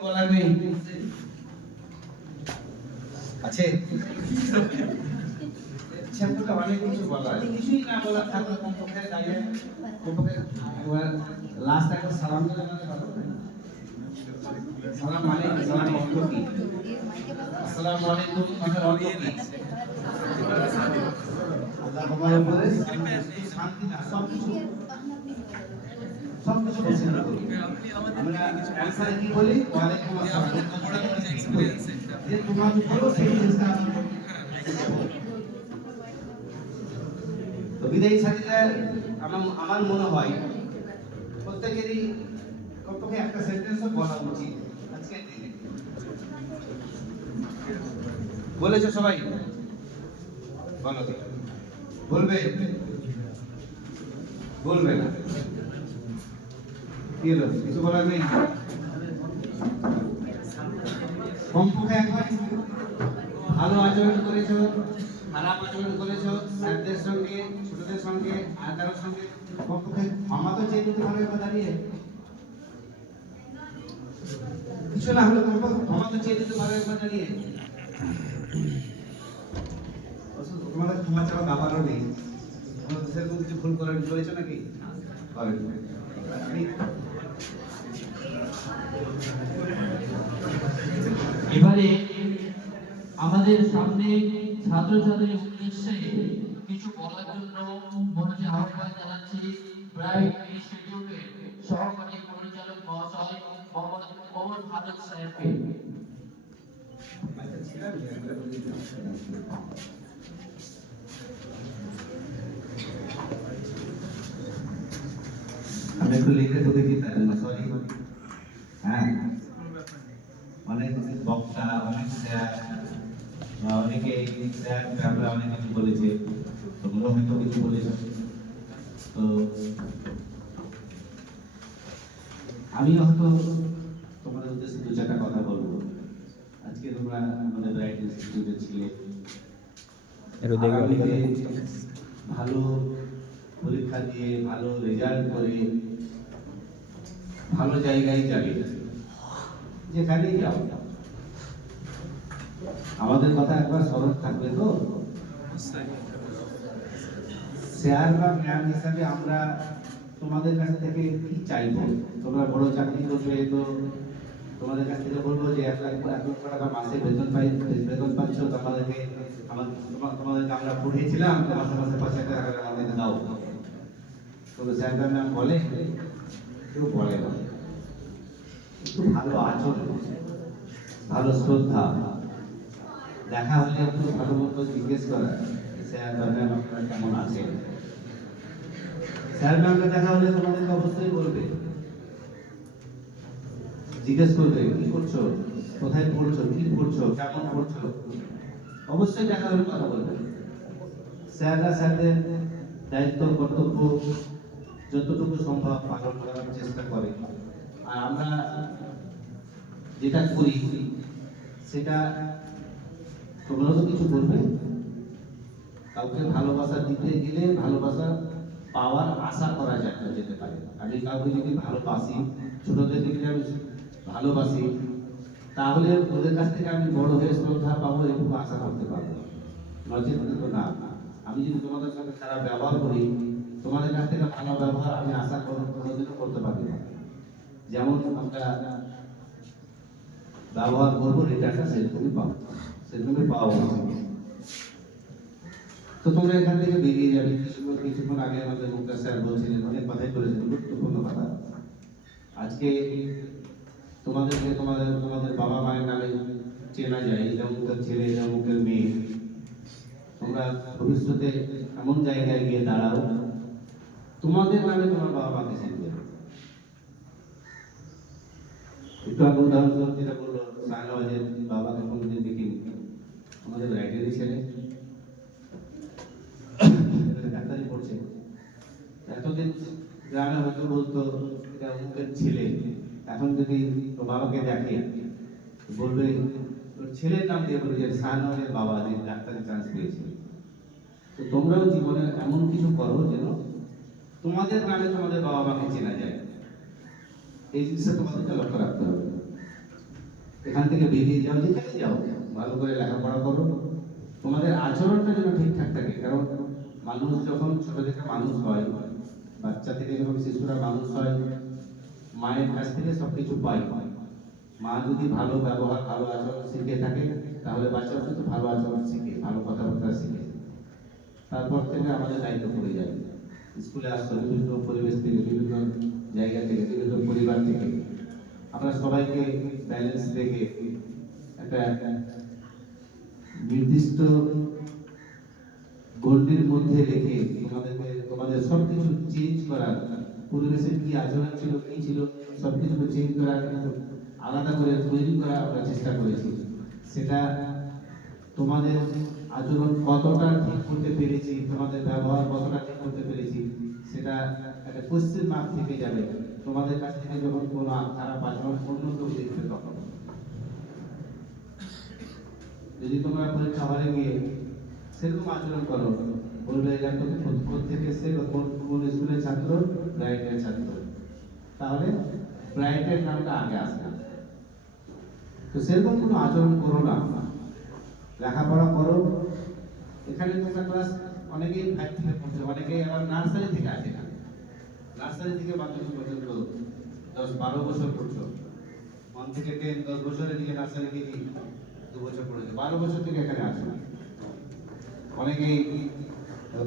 বলার নেই আছে সেটা অনেক কিছু বলা কিছুই না বলা থাকলে কমপক্ষে দাঁড়িয়ে কমপক্ষে একবার লাস্ট একটা সালাম দিলে মানে ভালো সালাম আলাইকুম সালাম অর্থ কি আসসালামু আলাইকুম মানে অর্থ কি আল্লাহ তোমার উপরে শান্তি না সব কিছু পছন্দ করি আমরা অ্যানসারে কি বলি ওয়ালাইকুম আসসালাম যে তোমার উপর সেই জিনিসটা তো বিদায়ী সাথীরা আমার মনে হয় প্রত্যেকেরই কমপক্ষে একটা সেন্টেন্সও বলা উচিত আজকের দিনে বলেছো সবাই বলো বলবে বলবে না কি হলো কিছু বলার নেই কমপক্ষে একবার ভালো আচরণ করেছো খারাপ আচরণ করেছো স্যারদের সঙ্গে ছোটদের সঙ্গে আর কারোর সঙ্গে কমপক্ষে ক্ষমা তো চেয়ে নিতে পারবে দাঁড়িয়ে কিছু না হলে কমপক্ষে ক্ষমা তো চেয়ে নিতে পারবে দাঁড়িয়ে তোমাদের ক্ষমা চাওয়া ব্যাপারও নেই তোমরা তো সেরকম কিছু ভুল করেছো নাকি এবারে আমাদের সামনে ছাত্রছাত্রী উদ্দেশ্যে কিছু বলার জন্য মঞ্চে আহ্বান জানাচ্ছি প্রাইভেট ইনস্টিটিউটের সহকারী পরিচালক মহাশয় মোহাম্মদ ফারুক সাহেবকে। আমি একটু লিখে তোকে দিতে সরি হ্যাঁ অনেক বক্তা অনেক স্যার অনেকে স্যার আমরা অনেক কিছু বলেছে তোমরা হয়তো কিছু বলেছো তো আমি হয়তো তোমাদের উদ্দেশ্যে দু চারটা কথা বলবো আজকে তোমরা আমাদের ব্রাইট ইনস্টিটিউটে ছিলে ভালো পরীক্ষা দিয়ে ভালো রেজাল্ট করে ভালো জায়গায় যাবে যেখানেই যাও আমাদের কথা একবার স্মরণ থাকবে তো স্যার বা ম্যাম হিসাবে আমরা তোমাদের কাছ থেকে কি চাইবো তোমরা বড় চাকরি করবে তো তোমাদের কাছ থেকে বলবো যে 1,00,000 টাকা মাসে বেতন পাচ্ছ তোমাদেরকে তোমাদেরকে আমরা পড়িয়েছিলাম মাসে মাসে 5,000 টাকা আমাদের দাও তো স্যার ম্যাম বলে কেউ বলে না একটু ভালো আচরণ ভালো শ্রদ্ধা দেখা হলে একটু ভালো মতো জিজ্ঞেস করা স্যার ম্যাম আপনারা কেমন আছেন স্যার ম্যামকে দেখা হলে তোমাদেরকে অবশ্যই বলবে জিজ্ঞেস করবে কি করছো কোথায় পড়ছো কি পড়ছো কেমন পড়ছো অবশ্যই দেখা হলে কথা বলবে স্যাররা স্যারদের দায়িত্ব কর্তব্য যতটুকু সম্ভব পালন করার চেষ্টা করে আর আমরা যেটা করি সেটা তোমরা তো কিছু করবে কাউকে ভালোবাসা দিতে গেলে ভালোবাসা পাওয়ার আশা করা যেতে পারে আমি কাউকে যদি ভালোবাসি ছোটদের দিকে আমি ভালোবাসি তাহলে ওদের কাছ থেকে আমি বড় হয়ে শ্রদ্ধা পাবো এটুকু আশা করতে পারবো নচেত তো না আমি যদি তোমাদের সাথে খারাপ ব্যবহার করি তোমাদের কাছ থেকে ভালো ব্যবহার আমি আশা কোনোদিনও করতে পারি না যেমন আমরা ব্যবহার করবো রিটার্নটা সেরকমই পাবো সেরকমই পাওয়া উচিত তো তোমরা এখান থেকে বেরিয়ে যাবে কিছুক্ষণ আগে আমাদের মুক্তা স্যার বলছিলেন অনেক কথাই বলেছেন গুরুত্বপূর্ণ কথা আজকে তোমাদেরকে তোমাদের বাবা মায়ের নামে চেনা যায় অমুকের ছেলে অমুকের মেয়ে তোমরা ভবিষ্যতে এমন জায়গায় গিয়ে দাঁড়াও তোমাদের নামে তোমার বাবা মাকে চিনবে একটু আগে উদাহরণস্বরূপ যেটা বললো শাহনওয়াজের বাবাকে কোনোদিন দেখিনি আমাদের রাইটারই ছেলে ডাক্তারি পড়ছে এতদিন গ্রামে হয়তো বলতো এটা অমুকের ছেলে এখন যদি বাবাকে দেখে বলবে ছেলের নাম দিয়ে বলবে যে শাহনওয়াজের বাবা যে ডাক্তারি চান্স পেয়েছে তো তোমরাও জীবনে এমন কিছু করো যেন তোমাদের নামে তোমাদের বাবা মাকে চেনা যায় এই জিনিসটা তোমাদেরকে লক্ষ্য রাখতে হবে এখান থেকে বেরিয়ে যাও, যেখানে যাও ভালো করে লেখাপড়া করো, তোমাদের আচরণটা যেন ঠিকঠাক থাকে। কারণ মানুষ যখন ছোট থেকে মানুষ হয়, বাচ্চা থেকে যখন শিশুরা মানুষ হয়, মায়ের কাছ থেকে সবকিছু পাই। মা যদি ভালো ব্যবহার ভালো আচরণ শিখে থাকে, তাহলে বাচ্চারা কিন্তু ভালো আচরণ শিখে, ভালো কথাবার্তা শিখে। তারপর থেকে আমাদের দায়িত্ব পড়ে যায়। স্কুলে আসতো বিভিন্ন পরিবেশ থেকে, বিভিন্ন জায়গা থেকে, বিভিন্ন পরিবার থেকে, আমরা সবাইকে ব্যালেন্স রেখে একটা নির্দিষ্ট গণ্ডির মধ্যে রেখে তোমাদের সবকিছু চেঞ্জ করার, পরিবেশের কি আচরণ ছিল কি ছিল সবকিছু চেঞ্জ করার, আলাদা করে তৈরি করা আমরা চেষ্টা করেছি। সেটা তোমাদের আচরণ কতটা ঠিক করতে পেরেছি, তোমাদের ব্যবহার কতটা ঠিক করতে পেরেছি, সেটা একটা কোশ্চেন মার্ক থেকে যাবে তোমাদের কাছ থেকে যখন কোনো খারাপ আচরণ অন্য কেউ দেখবে তখন। যদি তোমরা পরীক্ষা হলে গিয়ে সেরকম আচরণ করো, বলবে এটা প্রত্যেকে এসে কোন স্কুলের ছাত্র, ব্রাইটের ছাত্র, তাহলে ব্রাইটের নামটা আগে আসবে। তো সেরকম কোনো আচরণ করো না, লেখাপড়া করো। এখানে তোমরা ক্লাস অনেকেই 5 থেকে পড়ছে, অনেকেই আবার নার্সারি থেকে আসে না, নার্সারি থেকে মাধ্যমিক পর্যন্ত 10-12 বছর পড়ছো, 1 থেকে 10 10 বছরের দিকে নার্সারি থেকে 2 বছর পড়েছে, 12 বছর থেকে এখানে আসো। অনেকেই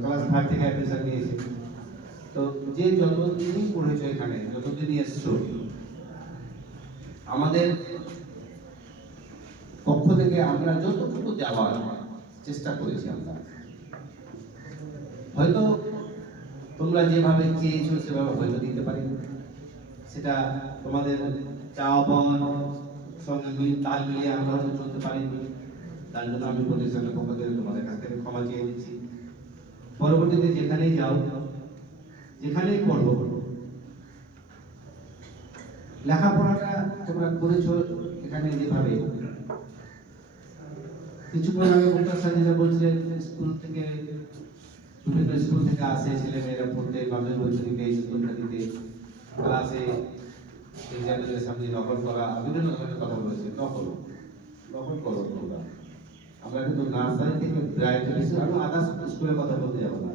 ক্লাস 5 থেকে অ্যাডমিশন নিয়েছে। তো যে যতদিনই পড়েছো এখানে, যতদিনই এসছো, আমাদের পক্ষ থেকে আমরা যতটুকু দেওয়ার চেষ্টা করেছি। আমরা হয়তো তোমরা যেভাবে চেয়েছো সেভাবে হয়তো দিতে পারি, সেটা তোমাদের চাওয়া পাওয়ার সঙ্গে তাল মিলিয়ে আমরা হয়তো চলতে পারিনি। তার জন্য আমি প্রতিষ্ঠানের পক্ষ থেকে তোমাদের কাছ থেকে ক্ষমা চেয়ে নিচ্ছি। পরবর্তীতে যেখানেই যাও, যেখানেই পড়ো, লেখাপড়াটা তোমরা করেছো এখানে যেভাবে, কিছুক্ষণ আগে মুক্তার সাথে বলছিলেন স্কুল থেকে, বিভিন্ন স্কুল থেকে আসে ছেলে মেয়েরা পড়তে, মাধ্যমিক পরীক্ষা দিতে, পরীক্ষা দিতে, ক্লাসে এক্সামিনের সামনে নকল করা, বিভিন্ন ধরনের কথা বলেছে। নকল করো তোমরা। আমরা কিন্তু নার্সারি থেকে ব্রাইট বেশি, আমি আদার্স স্কুলের কথা বলতে যাবো না,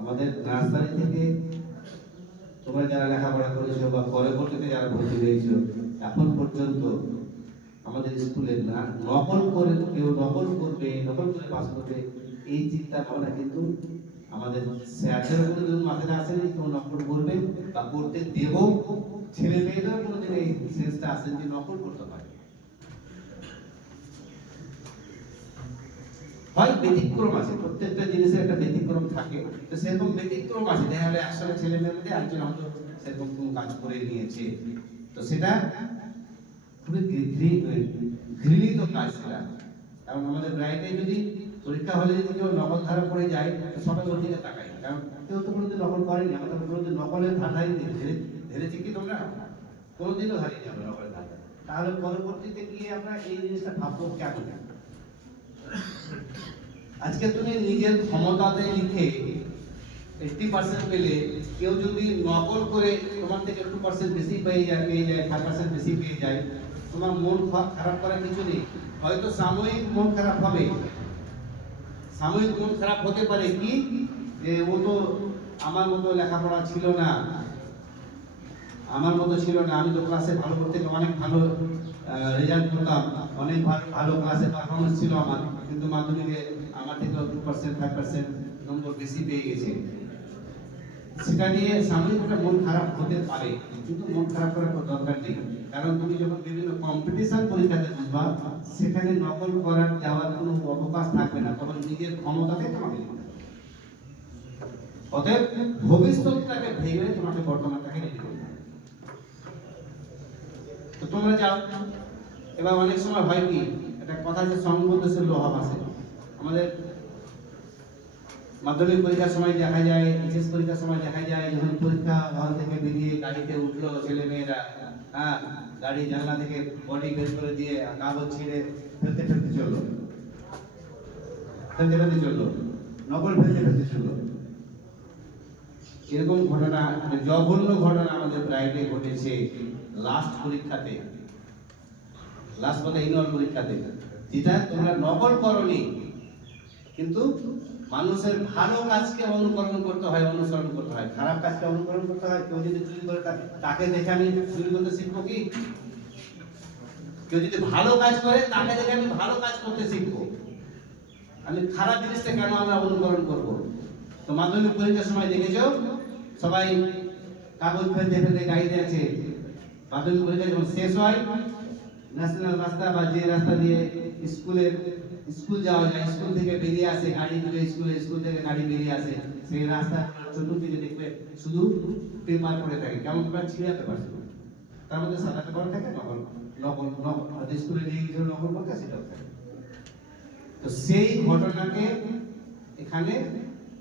আমাদের নার্সারি থেকে তোমরা যারা লেখাপড়া করেছো বা পরবর্তীতে যারা ভর্তি হয়েছো, এখন পর্যন্ত আমাদের স্কুলে নকল করে কেউ নকল করবে, নকল করে পাস করবে, এই চিন্তা ভাবনা কিন্তু আমাদের স্যারদের কোনোদিন মাথায় আসেনি। কেউ নকল করবে বা করতে দেব, ছেলে মেয়েদের কোনোদিন এই সেন্সটা আসেন যে নকল করতে পারে। হয় ব্যতিক্রম আছে, প্রত্যেকটা জিনিসের একটা ব্যতিক্রম থাকে, তো সেরকম ব্যতিক্রম আছে, দেখা গেলে আসলে ছেলে মেয়ের মধ্যে একজন হয়তো সেরকম কোনো কাজ করে নিয়েছে, তো সেটা খুবই ঘৃণিত কাজ সেটা। কারণ আমাদের ব্রাইটে যদি পরীক্ষা হলে যদি কেউ নকল ধারা পড়ে যায়, সবাই ওর দিকে তাকায়, কারণ কেউ তো কোনোদিন নকল করেনি। আমরা তো কোনোদিন নকলের ধাঁধাই ধরেছি কি তোমরা? কোনোদিনও ধারিনি আমরা নকলের ধাঁধা। তাহলে পরবর্তীতে গিয়ে আমরা এই জিনিসটা ভাববো কেন? আজকে তুমি নিজের ক্ষমতাতে লিখে 80% পেলে, কেউ যদি নকল করে তোমার থেকে 2% বেশি পেয়ে যায়, 5% বেশি পেয়ে যায়, তোমার মন খারাপ করার কিছু নেই। হয়তো সাময়িক মন খারাপ হবে, সাময়িক মন খারাপ হতে পারে কি যে ও তো আমার মতো লেখাপড়া ছিল না, আমার মতো ছিল না, আমি তো ক্লাসে ভালো করতে অনেক ভালো রেজাল্ট করতাম, অনেক ভালো ক্লাসে পারফরমেন্স ছিল আমার, কিন্তু মাধ্যমিকে আমার থেকে 2% 5% নম্বর বেশি পেয়ে গেছে। সেটা নিয়ে সাময়িক একটা মন খারাপ হতে পারে, কিন্তু মন খারাপ করার কোনো দরকার নেই। কারণ তুমি যখন বিভিন্ন কম্পিটিশন পরীক্ষাতে বসবা, সেখানে নকল করার যাওয়ার কোনো অবকাশ থাকবে না, তখন নিজের ক্ষমতাতে তোমাকে লিখতে হবে। অতএব ভবিষ্যৎটাকে ভেবে তোমাকে বর্তমানটাকে রেডি করতে হবে। তো তোমরা যাও। এবার অনেক সময় হয় কি, একটা কথা যে সঙ্গদোষের লোহাব আছে। আমাদের মাধ্যমিক পরীক্ষার সময় দেখা যায়, এইচএস পরীক্ষার সময় দেখা যায়, যখন পরীক্ষা হল থেকে বেরিয়ে গাড়িতে উঠলো ছেলে মেয়েরা, গাড়ি জানলা থেকে বডি বের করে দিয়ে কাগজ ছিঁড়ে ফেলতে চললো, নকল ফেলতে চললো। এরকম ঘটনা, জঘন্য ঘটনা আমাদের ব্রাইটে ঘটেছে লাস্ট পরীক্ষাতে। লাস্ট বলে ইনল পরীক্ষাতে, যেটা তোমরা নকল করনি, কিন্তু মানুষের ভালো কাজকে অনুকরণ করতে হয়, অনুসরণ করতে হয়, খারাপ কাজকে অনুকরণ করতে হয়। কেউ যদি চুরি করে তাকে দেখে আমি চুরি করতে শিখবো কি? কেউ যদি ভালো কাজ করে তাকে দেখে আমি ভালো কাজ করতে শিখবো। আমি খারাপ জিনিসটা কেন আমরা অনুকরণ করব? তো মাধ্যমিক পরীক্ষার সময় দেখেছো সবাই কাগজ ফেলতে ফেলতে গাড়িতে আছে। মাধ্যমিক পরীক্ষা যখন শেষ হয়, ন্যাশনাল রাস্তা বা যে রাস্তা দিয়ে স্কুল যাওয়া যায়, স্কুল থেকে বেরিয়ে আসে গাড়ি থেকে, স্কুল থেকে গাড়ি বেরিয়ে আসে, সেই রাস্তা চতুর্দিকে দেখবে শুধু পেপার পড়ে থাকে, কেমন পেপার? ছিঁড়া পেপার ছিল, তার মধ্যে সাদা পেপার থাকে, নকল নকল নকল স্কুলে নিয়ে গিয়েছিল নকল করতে, সেটাও থাকে। তো সেই ঘটনাকে এখানে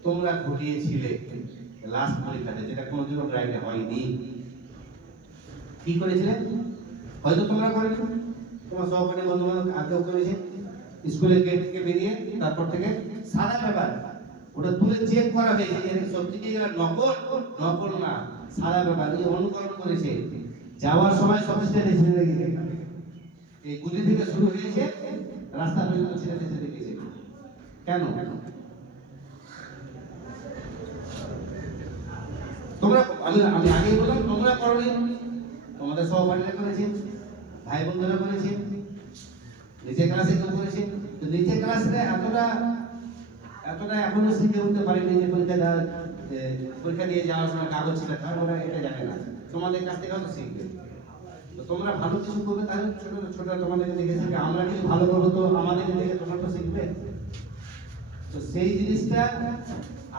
তোমরা ঘটিয়েছিলে লাস্ট পরীক্ষাতে, যেটা কোনোদিনও ব্রাইটে হয়নি। কি করেছিলে? হয়তো তোমরা করেছো, তোমার সহপাঠী বন্ধু বান্ধব কেউ করেছে। স্কুলের গেট থেকে বেরিয়ে তারপর থেকে সাদা পেপার ওটা তুলে চেক করা হয়েছে যে সত্যি কি এরা নকল, নকল না, সাদা পেপার এই অনুকরণ করেছে। যাওয়ার সময় সব স্টেটে ছেড়ে রেখেছে, এই গুলি থেকে শুরু হয়েছে রাস্তা পর্যন্ত ছেড়ে রেখেছে। কেন? তোমরা আমি আগেই বললাম তোমরা করনি, তোমাদের সহপাঠীরা করেছে, ভাই বন্ধুরা করেছে, নিজের ক্লাসে কেউ করেছে। তো নিজের ক্লাসে এতটা এখনো শিখে উঠতে পারেনি যে পরীক্ষা দিয়ে যাওয়ার সময় কাগজ ছিল, ওরা এটা জানে না। তোমাদের কাছ থেকে হয়তো শিখবে। তো তোমরা ভালো কিছু করবে, তাহলে ছোট ছোট তোমাদেরকে দেখে শিখবে। আমরা কিছু ভালো করবো তো আমাদেরকে দেখে তোমরা তো শিখবে। তো সেই জিনিসটা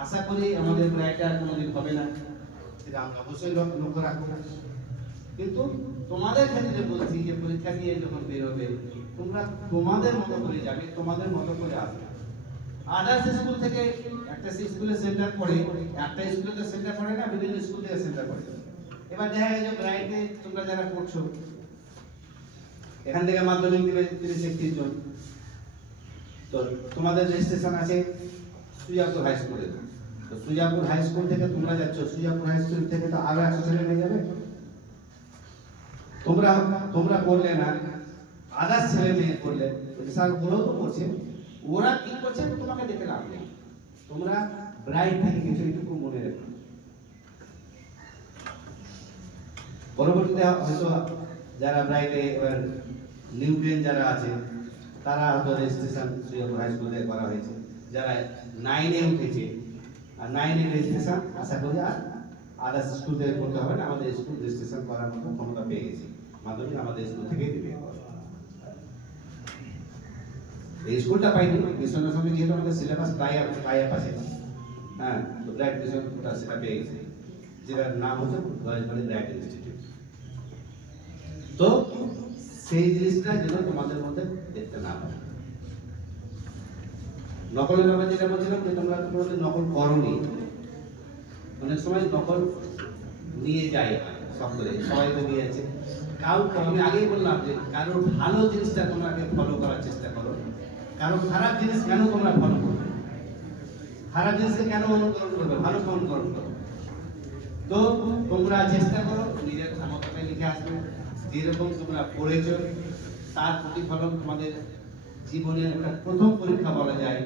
আশা করি আমাদের ব্রাইটে আর কোনোদিন হবে না, সেটা আমরা অবশ্যই লক্ষ্য রাখবো। কিন্তু তোমাদের ক্ষেত্রে বলছি যে পরীক্ষা দিয়ে যখন বেরোবে তোমরা তোমাদের মতো করে যাবে, তোমাদের মতো করে আসবে। আদার্স স্কুল থেকে একটা স্কুলে সেন্টার পড়ে, একটা স্কুলে তো সেন্টার পড়ে না, বিভিন্ন স্কুল থেকে সেন্টার পড়ে। এবার দেখা গেছে ব্রাইটে তোমরা যারা পড়ছো, এখান থেকে মাধ্যমিক দিবে 30-31 জন। তো তোমাদের রেজিস্ট্রেশন আছে সুজাপুর হাই স্কুলে। তো সুজাপুর হাই স্কুল থেকে তোমরা যাচ্ছ, সুজাপুর হাই স্কুল থেকে তো আরো 100 ছেলে মেয়ে যাবে। তোমরা করলে না, আদার্স ছেলে মেয়ে করলে, স্যার ওরাও তো করছে, ওরা কি করছে তোমাকে দেখে লাভ নেই। তোমরা ব্রাইট থেকে কিছু একটু মনে রেখো। পরবর্তীতে হয়তো যারা ব্রাইটে এবার নিউট্রেন যারা আছে তারা হয়তো রেজিস্ট্রেশন সুজাপুর হাই স্কুলে করা হয়েছে। যারা 9-এ উঠেছে আর 9-এ রেজিস্ট্রেশন আশা করি আর আদার্স স্কুল থেকে করতে হবে না, আমাদের স্কুল রেজিস্ট্রেশন করার মতো ক্ষমতা পেয়ে গেছি। মাধ্যমিক আমাদের স্কুল থেকেই দিবে। এই স্কুলটা পাইনি, মিশনের সঙ্গে যেহেতু আমাদের সিলেবাস টাই আপ আছে, হ্যাঁ, তো ব্রাইট মিশন সেটা পেয়ে গেছে, যেটার নাম হচ্ছে গয়েশবাড়ি ব্রাইট ইনস্টিটিউট। তো সেই জিনিসটা যেন তোমাদের মধ্যে দেখতে না পাবে। নকলের ব্যাপারে যেটা বলছিলাম যে তোমরা নকল করনি, অনেক সময় নকল নিয়ে যায় সকলে, সবাই তো নিয়ে আছে। আমি আগেই বললাম যে কারো ভালো জিনিসটা তোমাকে ফলো করার চেষ্টা করো, কারো খারাপ জিনিস কেন তোমরা ফলো করবে, খারাপ জিনিসকে কেন অনুকরণ করবে, ভালো অনুকরণ করো। তো তোমরা চেষ্টা করো নিজের ক্ষমতাকে লিখে আসবে, যেরকম তোমরা পড়েছো তার প্রতিফলন তোমাদের জীবনের একটা প্রথম পরীক্ষা বলা যায়।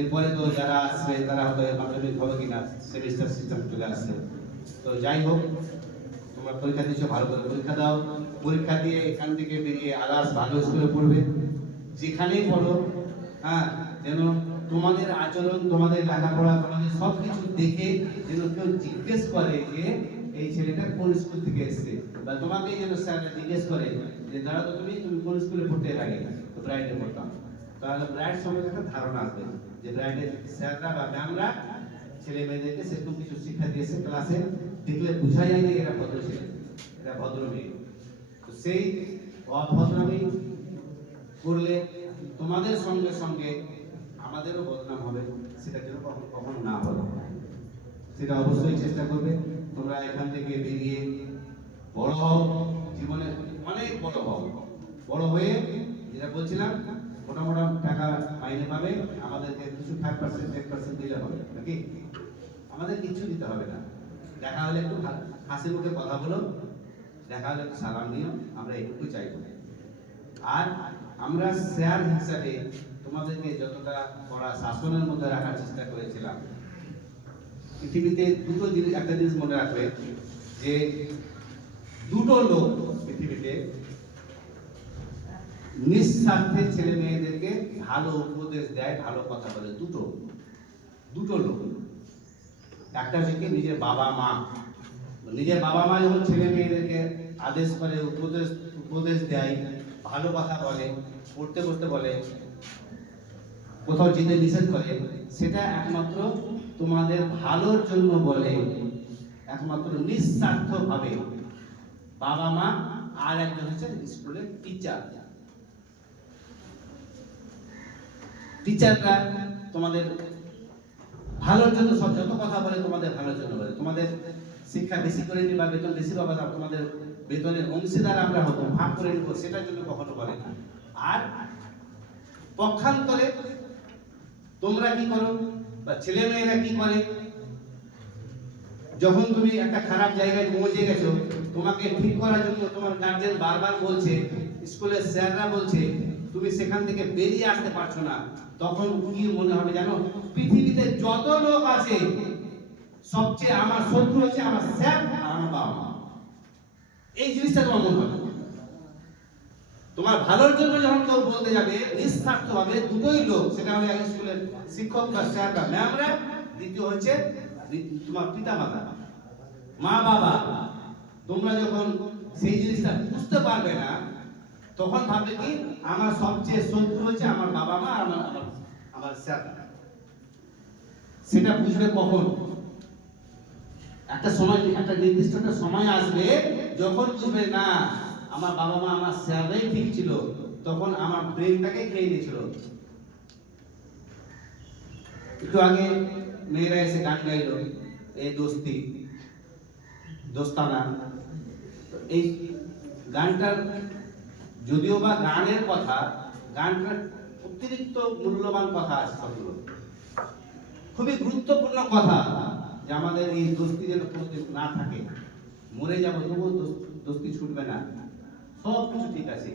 এরপরে তো যারা আসবে তারা হয়তো মাধ্যমিক হবে কিনা, সেমিস্টার সিস্টেম চলে আসছে। তো যাই হোক, তোমরা পরীক্ষা দিচ্ছ, ভালো করে পরীক্ষা দাও। পরীক্ষা দিয়ে এখান থেকে বেরিয়ে আদার্স ভালো স্কুলে পড়বে, যেখানেই পড়ো, হ্যাঁ, যেন তোমাদের আচরণ, তোমাদের লেখাপড়া, তোমাদের সব কিছু দেখে যেন কেউ জিজ্ঞেস করে যে এই ছেলেটা কোন স্কুল থেকে এসেছে, বা তোমাকে যেন স্যাররা জিজ্ঞেস করে যে দাঁড়া তো তুমি কোন স্কুলে পড়তে লাগে। তো ব্রাইটে পড়তাম, তাহলে ব্রাইট সম্পর্কে একটা ধারণা আসবে যে ব্রাইটের স্যাররা বা ম্যামরা ছেলে মেয়েদেরকে সেরকম কিছু শিক্ষা দিয়েছে ক্লাসে, দেখলে বোঝা যায় যে এরা ভদ্র ছেলে, এরা ভদ্র মেয়ে। তো সেই অভদ্রামি করলে তোমাদের সঙ্গে সঙ্গে আমাদেরও বদনাম হবে, সেটা যেন কখনো না বলা হয়, সেটা অবশ্যই চেষ্টা করবে। তোমরা এখান থেকে বেরিয়ে বড় হও, জীবনে অনেক বড় হও, বড় হয়ে যেটা বলছিলাম মোটামোটা টাকা মাইনে পাবে, আমাদেরকে কিছু 5% 10% দিলে হবে নাকি, আমাদের কিছু দিতে হবে না। দেখা হলে একটু হাসি মুখে কথা বলো, দেখা হলে একটু সালাম নিও, আমরা একটু চাইবো। আর আমরা স্যার হিসাবে তোমাদেরকে যতটা কড়া শাসনের মধ্যে রাখার চেষ্টা করেছিলাম। পৃথিবীতে দুটো জিনিস, একটা জিনিস মনে রাখবে যে দুটো লোক পৃথিবীতে নিঃস্বার্থে ছেলে মেয়েদেরকে ভালো উপদেশ দেয়, ভালো কথা বলে। দুটো লোক। একটা হচ্ছে কি নিজের বাবা মা। নিজের বাবা মা যখন ছেলে মেয়েদেরকে আদেশ করে, উপদেশ দেয়, ভালো কথা বলে, পড়তে পড়তে বলে, কোথাও যেতে নিষেধ করে, সেটা একমাত্র তোমাদের ভালোর জন্য বলে, একমাত্র নিঃস্বার্থ ভাবে। বাবা মা আর একজন হচ্ছে স্কুলের টিচার। টিচাররা তোমাদের ভালোর জন্য সব যত কথা বলে তোমাদের ভালোর জন্য বলে। তোমাদের শিক্ষা বেশি করে নিবা, বেতন বেশি পাবা, তোমাদের বেতনের অংশীদার আমরা হবো, ভাগ করে নিব, সেটার জন্য কখনো বলে না। আর পক্ষান্তরে তোমরা কি করো বা ছেলে মেয়েরা কি করে, যখন তুমি একটা খারাপ জায়গায় পৌঁছে গেছো, তোমাকে ঠিক করার জন্য তোমার গার্জেন বারবার বলছে, স্কুলের স্যাররা বলছে, তুমি সেখান থেকে বেরিয়ে আসতে পারছো না, তখন কি মনে হবে জানো? পৃথিবীতে যত লোক আছে সবচেয়ে আমার শত্রু হচ্ছে আমার স্যার আর আমার বাবা মা। এই জিনিসটা তোমার মনে হবে। তোমার ভালোর জন্য যখন কেউ বলতে যাবে নিঃস্বার্থ ভাবে, দুটোই লোক, সেটা হলো এক স্কুলের শিক্ষক বা স্যার বা ম্যামরা, দ্বিতীয় হচ্ছে তোমার পিতা মাতা, মা বাবা। তোমরা যখন সেই জিনিসটা বুঝতে পারবে না, তখন ভাববে কি আমার সবচেয়ে শত্রু হচ্ছে আমার বাবা মা আর আমার স্যার। সেটা বুঝবে কখন? একটা সময়, একটা নির্দিষ্ট একটা সময় আসবে যখন বুঝবে না আমার বাবা মা আমার স্যাররাই ঠিক ছিল, তখন আমার ব্রেনটাকে খেয়ে নিয়েছিল। একটু আগে মেয়েরা এসে গান গাইলো, এই দোস্তানা। এই গানটার যদিও বা গানের কথা, গানটার অতিরিক্ত মূল্যবান কথা আছে, সবগুলো খুবই গুরুত্বপূর্ণ কথা, যে আমাদের এই দোস্তি যেন কোনোদিন না থাকে। মরে যাবো তবুও দোস্তি ছুটবে না, সব কিছু ঠিক আছে।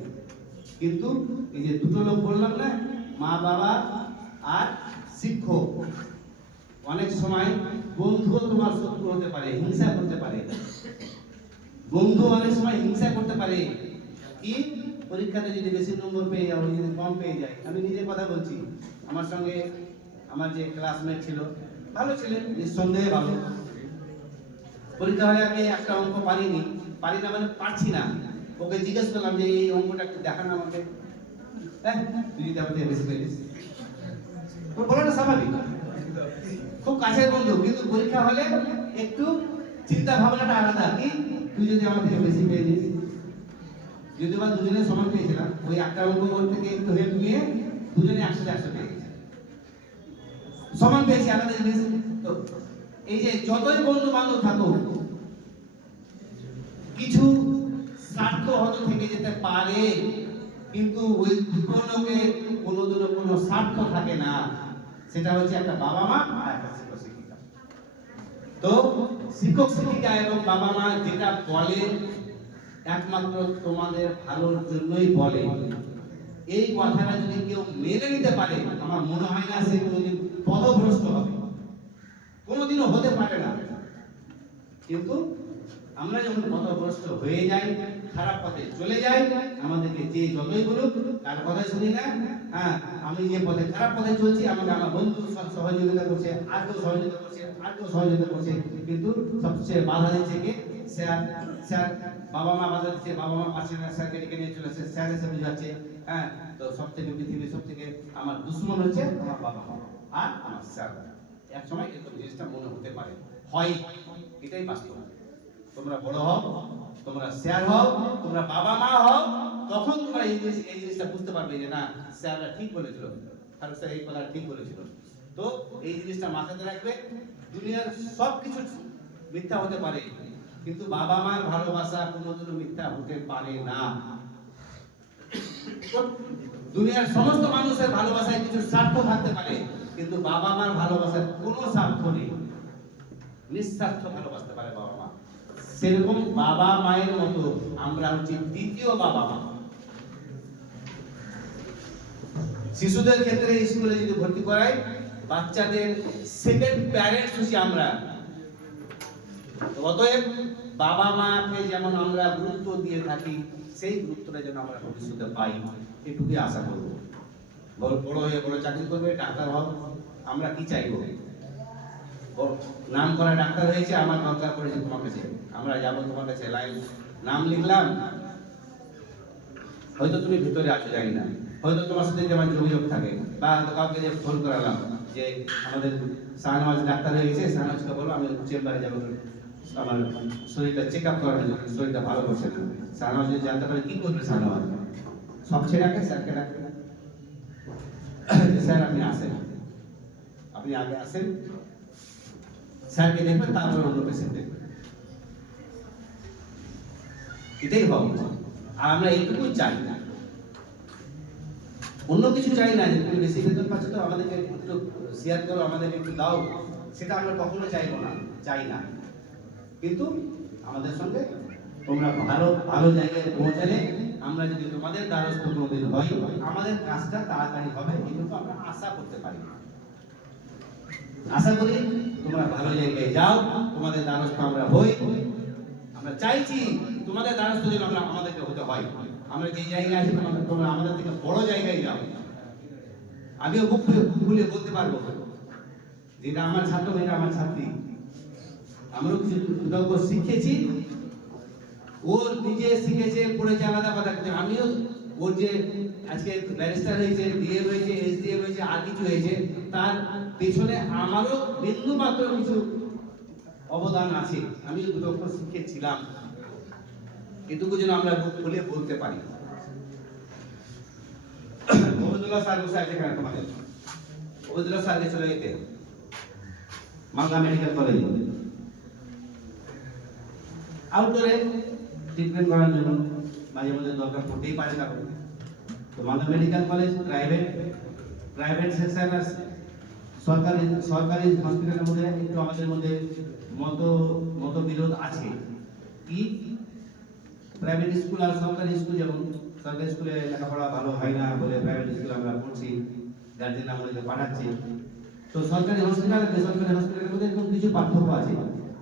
কিন্তু এই যে দুটো লোক বললাম না, মা বাবা আর শিক্ষক, অনেক সময় বন্ধুও তোমার শত্রু হতে পারে, হিংসা করতে পারে। বন্ধু অনেক সময় হিংসা করতে পারে। কি পরীক্ষাতে যদি বেশি নম্বর পেয়ে যাও, যদি কম পেয়ে যায়। আমি নিজের কথা বলছি, আমার সঙ্গে আমার যে ক্লাসমেট ছিল, ভালো ছিলেন, নিঃসন্দেহে ভালো। পরীক্ষা হলে আমি একটা অঙ্ক পারি না মানে পারছি না। ওকে জিজ্ঞেস করলাম যে এই অঙ্কটা একটু দেখান আমাকে। হ্যাঁ, তুই যদি আমাকে বেশি পেয়েছিস, তো বলাটা স্বাভাবিক, খুব কাছের বন্ধু। কিন্তু পরীক্ষা হলে একটু চিন্তা ভাবনাটা আলাদা। কি তুই যদি আমার থেকে বেশি পেয়ে নিস, যদিও বা দুজনে সমান পেয়েছিলাম, ওই একটা অঙ্ক ওর থেকে একটু হেল্প নিয়ে দুজনে 100 পেয়ে গেছে, সমান পেয়েছি, আলাদা জিনিস। তো এই যে যতই বন্ধু বান্ধব থাকুক, কিছু স্বার্থ হয়তো থেকে যেতে পারে, কিন্তু ওই দুটো লোকের কোনোদিনও কোনো স্বার্থ থাকে না। সেটা হচ্ছে একটা বাবা মা আর একটা শিক্ষক শিক্ষিকা। তো শিক্ষক শিক্ষিকা এবং বাবা মা যেটা বলে একমাত্র তোমাদের ভালোর জন্যই বলে। এই কথাটা যদি কেউ মেনে নিতে পারে, আমার মনে হয় না সে কোনোদিন পথভ্রষ্ট হবে, কোনোদিনও হতে পারে না। কিন্তু আমরা যখন পথভ্রষ্ট হয়ে যাই, খারাপ পথে চলে যাই, আমাদেরকে যে যতই বলুক তার কথা শুনি না। হ্যাঁ, আমি যে পথে খারাপ পথে চলছি, আমাকে আমার বন্ধু সহযোগিতা করছে, আর কেউ সহযোগিতা করছে, আর কেউ সহযোগিতা করছে, কিন্তু সবচেয়ে বাধা দিচ্ছে কে? স্যার। বাবা মা বাধা দিচ্ছে, বাবা মা পাচ্ছে না, স্যারকে ডেকে নিয়ে চলে আসছে, স্যার এসে বুঝাচ্ছে। হ্যাঁ, তো সব থেকে পৃথিবীর সব থেকে আমার দুশ্মন হচ্ছে আমার বাবা মা আর আমার স্যার। এক সময় এরকম জিনিসটা মনে হতে পারে, হয়, এটাই বাস্তব। তোমরা বড় হও, তোমরা স্যার হও, তোমরা বাবা মা হও, তখন তোমরা এই জিনিসটা বুঝতে পারবে যে না, স্যাররা ঠিক বলেছিল, ফারুক স্যার এই কথা ঠিক বলেছিল। তো এই জিনিসটা মাথাতে রাখবে। দুনিয়ার সব কিছু মিথ্যা হতে পারে, কিন্তু বাবা মার ভালোবাসা কোনোদিনও মিথ্যা হতে পারে না। দুনিয়ার সমস্ত মানুষের ভালোবাসায় কিছু স্বার্থ থাকতে পারে, কিন্তু বাবা মার ভালোবাসার কোনো স্বার্থ নেই, নিঃস্বার্থ ভালোবাসতে পারে বাবা মা। সেরকম বাবা মায়ের মতো আমরা হচ্ছে দ্বিতীয় বাবা মা। শিশুদের ক্ষেত্রে স্কুলে যদি ভর্তি করাই, বাচ্চাদের সেকেন্ড প্যারেন্টস হচ্ছি আমরা। অতএব বাবা মাকে যেমন আমরা গুরুত্ব দিয়ে থাকি, সেই গুরুত্বটা যেন আমরা ভবিষ্যতে পাই, এটুকুই আশা করব। বড় হয়ে বড় চাকরি করবে, ডাক্তার হবে, আমরা কি চাইবো? নাম করা ডাক্তার হয়েছে, আমার দরকার পড়েছে তোমার কাছে, আমরা যাবো তোমার কাছে, লাইন নাম লিখলাম, হয়তো তুমি ভিতরে আছো জানি না, হয়তো তোমার সাথে যে আমার যোগাযোগ থাকে, বা হয়তো কাউকে যে ফোন করালাম যে আমাদের শাহনওয়াজ ডাক্তার হয়ে গেছে, শাহনওয়াজকে বলো আমি চেম্বারে যাবো, আমার শরীরটা চেক আপ করার জন্য, শরীরটা ভালো করছে না। শাহনওয়াজ যদি জানতে পারে কি করবে, শাহনওয়াজ সব ছেড়ে রাখে, স্যারকে ডাকবে, স্যার আপনি আসেন, আপনি আগে আসেন, স্যারকে দেখবেন, তারপরে অন্য পেশেন্ট দেখবেন। এটাই হওয়া উচিত। আর আমরা এইটুকুই চাই না, অন্য কিছু চাই না যে তুমি বেশি বেতন পাচ্ছ তো আমাদেরকে একটু শেয়ার করো, আমাদেরকে একটু দাও, সেটা আমরা কখনো চাইবো না, চাই না। কিন্তু আমাদের সঙ্গে তোমরা ভালো ভালো জায়গায় পৌঁছালে, আমরা যদি তোমাদের দ্বারস্থ কোনোদিন হই, আমাদের কাজটা তাড়াতাড়ি হবে, কিন্তু আমরা আশা করতে পারি। আশা করি তোমরা ভালো জায়গায় যাও, তোমাদের দ্বারস্থ আমরা হই। আমরা চাইছি তোমাদের দ্বারস্থ যেন আমরা আমাদেরকে হতে হয়। আমরা যে জায়গায় আছি তোমরা আমাদের থেকে বড় জায়গায় যাও। আমিও বুক খুলে বলতে পারবো যেটা আমার ছাত্র, এটা আমার ছাত্রী, আমরাও কিছু দ্রব্য শিখেছি, ও নিজে শিখেছে, পড়েছে, আলাদা কথা। কিন্তু আমিও ওর যে আজকে ব্যারিস্টার হয়েছে, ডিএ হয়েছে, এসডিএ হয়েছে, আর কিছু হয়েছে, তার পেছনে আমারও বিন্দু মাত্র কিছু অবদান আছে। আমি দুটো অক্ষর শিখেছিলাম, এটুকু যেন আমরা বুক খুলে বলতে পারি। ওবেদুল্লাহ স্যার বসে আছে এখানে তোমাদের। ওবেদুল্লাহ স্যার চলে যেতে মালদা মেডিকেল কলেজ আউটডোরে ট্রিটমেন্ট করার জন্য মাঝে মাঝে দরকার পড়তেই পারে কারণ। তো Malda medical college private section আর সরকারি হসপিটালের মধ্যে একটু আমাদের মধ্যে মতবিরোধ আছে। কি প্রাইভেট স্কুল আর সরকারি স্কুল, যেমন সরকারি স্কুলে লেখাপড়া ভালো হয় না বলে প্রাইভেট স্কুলে আমরা পড়ছি, গার্জেন আমাদেরকে পাঠাচ্ছে। তো সরকারি হসপিটাল আর বেসরকারি হসপিটালের মধ্যে এরকম কিছু পার্থক্য আছে,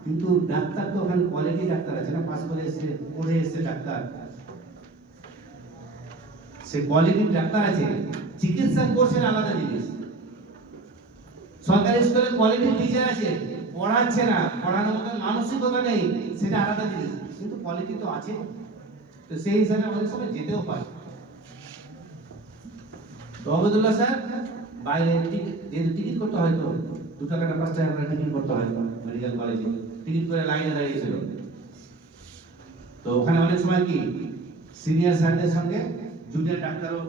কিন্তু ডাক্তার তো ওখানে কোয়ালিটি ডাক্তার আছে না, পাস করে এসে পড়ে এসে ডাক্তার, সে কোয়ালিটির ডাক্তার আছে। চিকিৎসা কোর্সের আলাদা জিনিস। সরকারি স্কুলে কোয়ালিটির টিচার আছে, পড়াচ্ছে না, পড়ানোর মতো মানসিকতা নেই, সেটা আলাদা জিনিস, কিন্তু কোয়ালিটি তো আছে। তো সেই হিসাবে আমাদের সঙ্গে যেতেও পারে। তো ওবেদুল্লাহ স্যার বাইরে যেহেতু টিকিট করতে হয়, তো 2 টাকা না 5 টাকা করে টিকিট করতে হয় মেডিকেল কলেজে, টিকিট করে লাইনে দাঁড়িয়েছিল। তো ওখানে অনেক সময় কি সিনিয়র স্যারদের সঙ্গে জুনিয়র ডাক্তারও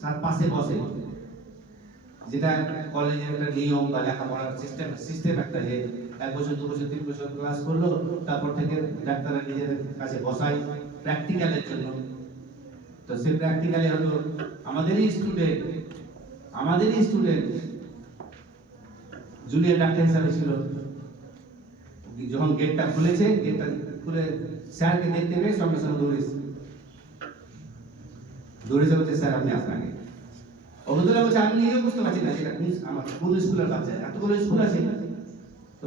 স্যার পাশে বসে, যেটা কলেজের একটা নিয়ম বা লেখাপড়ার সিস্টেম একটা, যে 1 বছর 2 বছর 3 বছর ক্লাস করলো, তারপর থেকে ডাক্তাররা নিজেদের কাছে বসায় প্র্যাকটিক্যালের জন্য। তো সেই প্র্যাকটিক্যালে হলো আমাদেরই স্টুডেন্ট জুনিয়র ডাক্তার হিসাবে ছিল। যখন গেটটা খুলে স্যারকে দেখতে পেয়ে সঙ্গে সঙ্গে দৌড়েছে বলছে, স্যার আপনি আসেন আগে। ওবেদুল্লাহ বলছে আমি নিজেও বুঝতে পারছি না যেটা আমার কোন স্কুলের বাচ্চা, এতগুলো স্কুল আছে, তো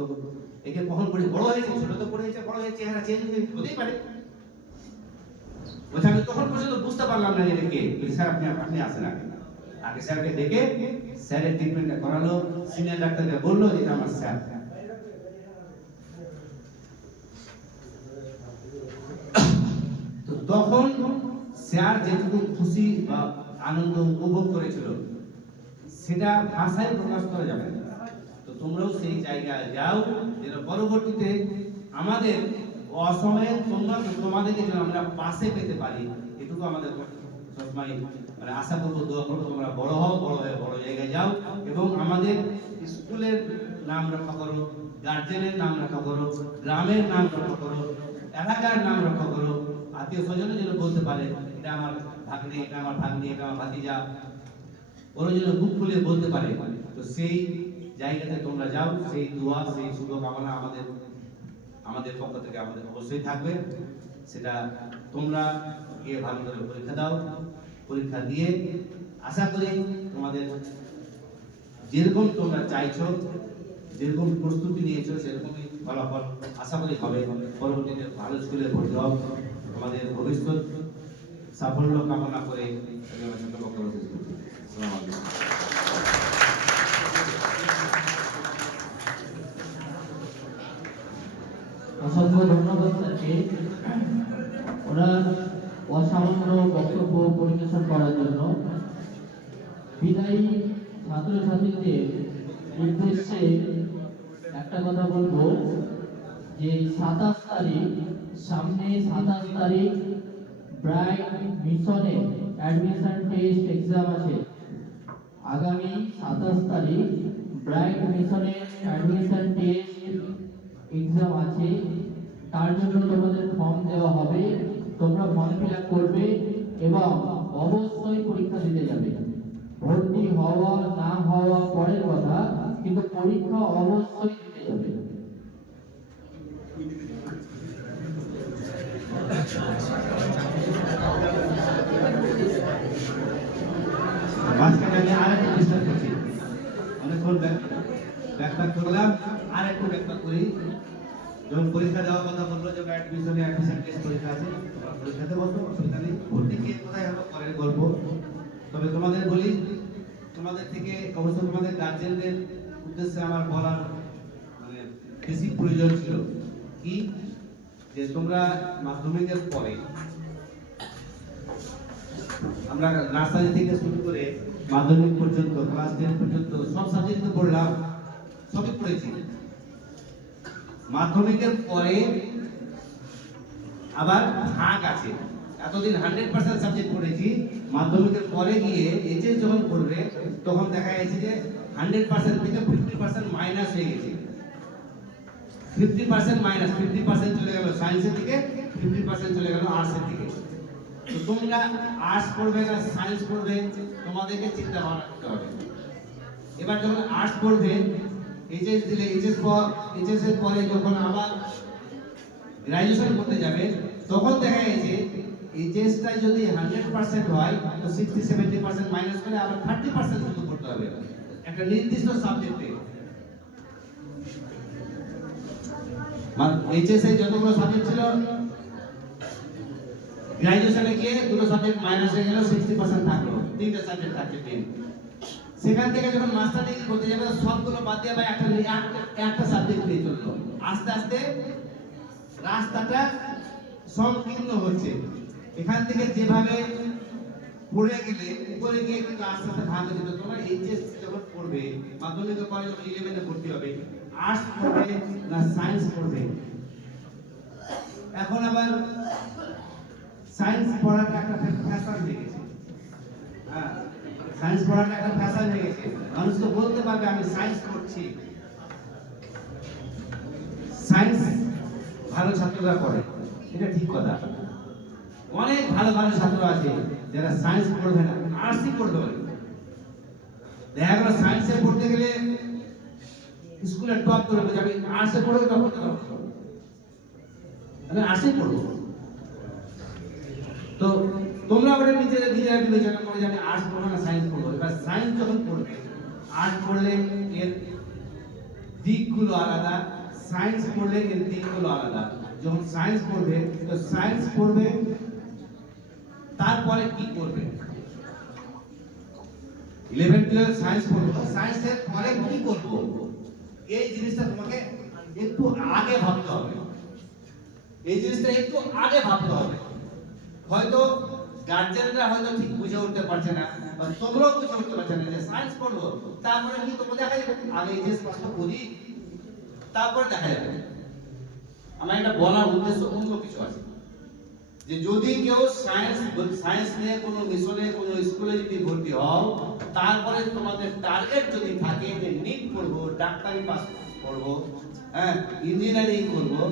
একে কখন পড়ে বড় হয়েছে, ছোট তো পড়েছে, বড় হয়েছে, চেহারা চেঞ্জ হতেই পারে। বলছে আমি তখন পর্যন্ত বুঝতে পারলাম না এটা কে। স্যার আপনি আসেন আগে স্যারকে ডেকে স্যারের ট্রিটমেন্টটা করালো, সিনিয়র ডাক্তারকে বললো এটা আমার স্যার। তো তখন স্যার যেটুকু খুশি বা আনন্দ উপভোগ করেছিল, সেটা ভাষায় প্রকাশ করা যাবে না। তো তোমরাও সেই জায়গায় যাও, যেন পরবর্তীতে আমাদের অসময়ে তোমাদেরকে যেন আমরা পাশে পেতে পারি, এটুকু আমাদের সবসময় মানে আশা করবো, দোয়া করবো তোমরা বড় হও, বড় হয়ে বড় জায়গায় যাও, এবং আমাদের স্কুলের নাম রক্ষা করো, গার্জেনের নাম রক্ষা করো, গ্রামের নাম রক্ষা করো, এলাকার নাম রক্ষা করো, আত্মীয় স্বজনে যেন বলতে পারে এটা আমার ভাগ্নে, এটা আমার ভাগ্নি, এটা আমার ভাতিজা, ওরা যেন বুক খুলে বলতে পারে। তো সেই জায়গাতে তোমরা যাও, সেই দোয়া, সেই শুভকামনা আমাদের পক্ষ থেকে আমাদের অবশ্যই থাকবে। সেটা তোমরা গিয়ে ভালো করে পরীক্ষা দাও, পরীক্ষা দিয়ে আশা করি তোমাদের যেরকম তোমরা চাইছো, যেরকম প্রস্তুতি নিয়েছো, সেরকমই ফলাফল আশা করি হবে। পরবর্তীতে ভালো স্কুলে ভর্তি হও, তোমাদের ভবিষ্যৎ সাফল্য কামনা করে আমি আমার ছোট বক্তব্য শেষ করছি। আসসালামু আলাইকুম। অসংখ্য ধন্যবাদ স্যারকে ওনার অসামান্য বক্তব্য পরিবেশন করার জন্য। বিদায়ী ছাত্রছাত্রীদের উদ্দেশ্যে একটা কথা বলবো যে 27 তারিখ, সামনে 27 তারিখ ব্রাইট মিশনে অ্যাডমিশন টেস্ট এক্সাম আছে। আগামী 27 তারিখ ব্রাইট মিশনে অ্যাডমিশন টেস্ট এক্সাম আছে। তার জন্য তোমাদের ফর্ম দেওয়া হবে, তোমরা ফর্ম ফিল আপ করবে এবং অবশ্যই পরীক্ষা দিতে যাবে। ভর্তি হওয়া না হওয়া পরের কথা, কিন্তু পরীক্ষা অবশ্যই দিতে যাবে। মাঝখানে আমি আরেকটু ডিস্টার্ব করছি, অনেকক্ষণ ব্যাখ্যা করলাম, আরেকটু ব্যাখ্যা করি। যখন পরীক্ষা দেওয়ার কথা বললো যে অ্যাডমিশন টেস্ট পরীক্ষা আছে, তোমরা পরীক্ষাতে বসো, অসুবিধা নেই। ভর্তি কে কোথায় হবে পরের গল্প। তবে তোমাদের বলি, তোমাদের থেকে অবশ্য তোমাদের গার্জেনদের উদ্দেশ্যে আমার বলার মানে বেশি প্রয়োজন ছিল কি, যে তোমরা মাধ্যমিকের পরে আমরা নার্সারি থেকে শুরু করে মাধ্যমিক পর্যন্ত ক্লাস 10 পর্যন্ত সব সাবজেক্ট পড়লাম, সবই পড়েছি। মাধ্যমিকের পরে আবার ভাগ আছে। এতদিন 100% সাবজেক্ট পড়েছি, মাধ্যমিকের পরে গিয়ে এইচএস যখন পড়বে তখন দেখা গেছে যে 100% থেকে 50% মাইনাস হয়ে গেছে। 50% মাইনাস, 50% চলে গেল সায়েন্সের দিকে, 50% চলে গেল আর্টসের দিকে। তো তোমরা আর্টস পড়বে না সায়েন্স পড়বে, তোমাদেরকে চিন্তা ভাবনা করতে হবে। এবার যখন আর্টস পড়বে, এইচএস দিলে, এইচএস এর পরে যখন আবার গ্র্যাজুয়েশন করতে যাবে, তখন দেখা গেছে এইচএসটা যদি 100% হয় তো 60-70% মাইনাস করে আবার 30% শুধু পড়তে হবে একটা নির্দিষ্ট সাবজেক্টে। মানে এইচএস এ যতগুলো সাবজেক্ট ছিল, গ্র্যাজুয়েশনে গিয়ে দুটো সাবজেক্ট মাইনাস হয়ে গেল, 60% থাকলো, তিনটা সাবজেক্ট থাকছে 10। সেখান থেকে যখন মাস্টার ডিগ্রি করতে যাবে সবগুলো বাদ দিয়ে আবার একটা সাবজেক্ট নিয়ে চললো। আস্তে আস্তে রাস্তাটা সংকীর্ণ হচ্ছে। এখান থেকে যেভাবে পড়ে গেলে উপরে গিয়ে কিন্তু আস্তে আস্তে ভাগ হয়ে যেত। তোমরা এইচএস যখন পড়বে, মাধ্যমিকের পরে যখন 11-এ ভর্তি হবে, আর্টস পড়বে না সায়েন্স পড়বে। এখন আবার সায়েন্স পড়াটা একটা ফ্যাশন হয়ে গেছে। হ্যাঁ, সায়েন্স পড়াটা একটা ফ্যাশন হয়ে গেছে। মানুষ তো বলতে পারবে আমি সায়েন্স পড়ছি। সায়েন্স ভালো ছাত্ররা পড়ে, এটা ঠিক কথা। অনেক ভালো ভালো ছাত্র আছে যারা সায়েন্স পড়বে না, আর্টসই পড়তে পারে। দেখা গেল সায়েন্সে পড়তে গেলে স্কুলে টপ করবে, আমি আর্টসে পড়ে টপ করতে পারবো, আমি আর্টসে পড়বো। তো তোমরা ওটা নিজেরা বিবেচনা করে যে আমি আর্টস পড়বো না সায়েন্স পড়বো। এবার সায়েন্স যখন পড়বে, আর্টস পড়লে এর দিকগুলো আলাদা, সায়েন্স পড়লে এর দিকগুলো আলাদা। যখন সায়েন্স পড়বে তো সায়েন্স পড়বে, তারপরে কি করবে? 11-12 সায়েন্স পড়বো, সায়েন্সের পরে কি করবো, এই জিনিসটা তোমাকে একটু আগে ভাবতে হবে। এই জিনিসটা একটু আগে ভাবতে হবে। হয়তো গার্জেনরা হয়তো ঠিক বুঝে উঠতে পারছে না, বা তোমরাও বুঝে উঠতে পারছে না যে সায়েন্স পড়বো, তারপরে কি করবো দেখা যাবে, আগে এইচএস পাস করি তারপরে দেখা যাবে। আমার এটা বলার উদ্দেশ্য অন্য কিছু আছে, যে যদি কেউ সায়েন্স নিয়ে কোনো মিশনে কোনো স্কুলে যদি ভর্তি হও, তারপরে তোমাদের টার্গেট যদি থাকে যে নিট পড়বো, ডাক্তারি পাস করবো, হ্যাঁ ইঞ্জিনিয়ারিং করবো,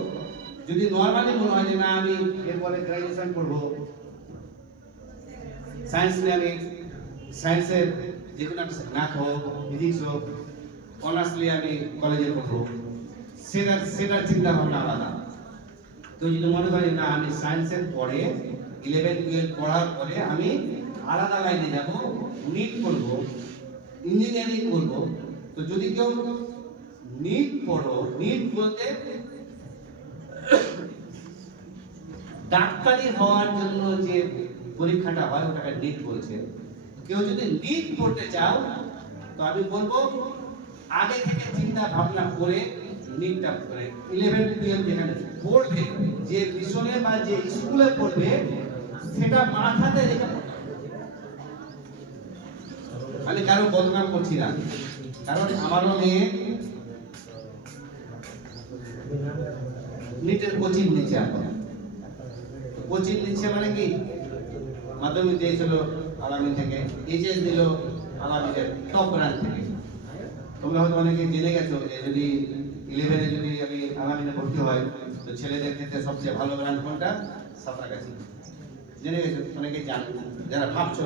যদি নরমালি মনে হয় যে না আমি এরপরে গ্র্যাজুয়েশন করবো, সায়েন্স নিয়ে আমি সায়েন্সের যে কোনো একটা ম্যাথ হোক, ফিজিক্স হোক, অনার্স নিয়ে আমি কলেজে পড়বো, সেটার চিন্তা ভাবনা আলাদা। তো যদি মনে করি না আমি সায়েন্সের পরে 11-12 পড়ার পরে আমি আলাদা লাইনে যাব, নিট করব, ইঞ্জিনিয়ারিং করব। তো যদি কেউ নিট পড়ো, নিট বলতে ডাক্তারি হওয়ার জন্য যে পরীক্ষাটা হয় ওটাকে নিট বলছে। কেউ যদি নিট পড়তে চাও তো আমি বলবো আগে থেকে চিন্তা ভাবনা করে নিটটা করে 11-12 যেখানে পড়বে, যে মিশনে বা যে স্কুলে পড়বে সেটা মাথাতে রেখে পড়তে হবে। আমি কারো বদনাম করছি না, কারণ আমারও মেয়ে নিটের কোচিং নিচ্ছে। এখন কোচিং নিচ্ছে মানে কি, মাধ্যমিক দিয়েছিল আলামিন থেকে, এইচএস দিল আলামিনের টপ র্যাঙ্ক থেকে। তোমরা হয়তো অনেকে জেনে গেছো যে যদি 11-এ যদি আমি আলামিনে ভর্তি হয় তো ছেলেদের ক্ষেত্রে সবচেয়ে ভালো র্যাঙ্ক কোনটা? সাঁতরাগাছি। জেনে গেছো, অনেকে জানো। যারা ভাবছো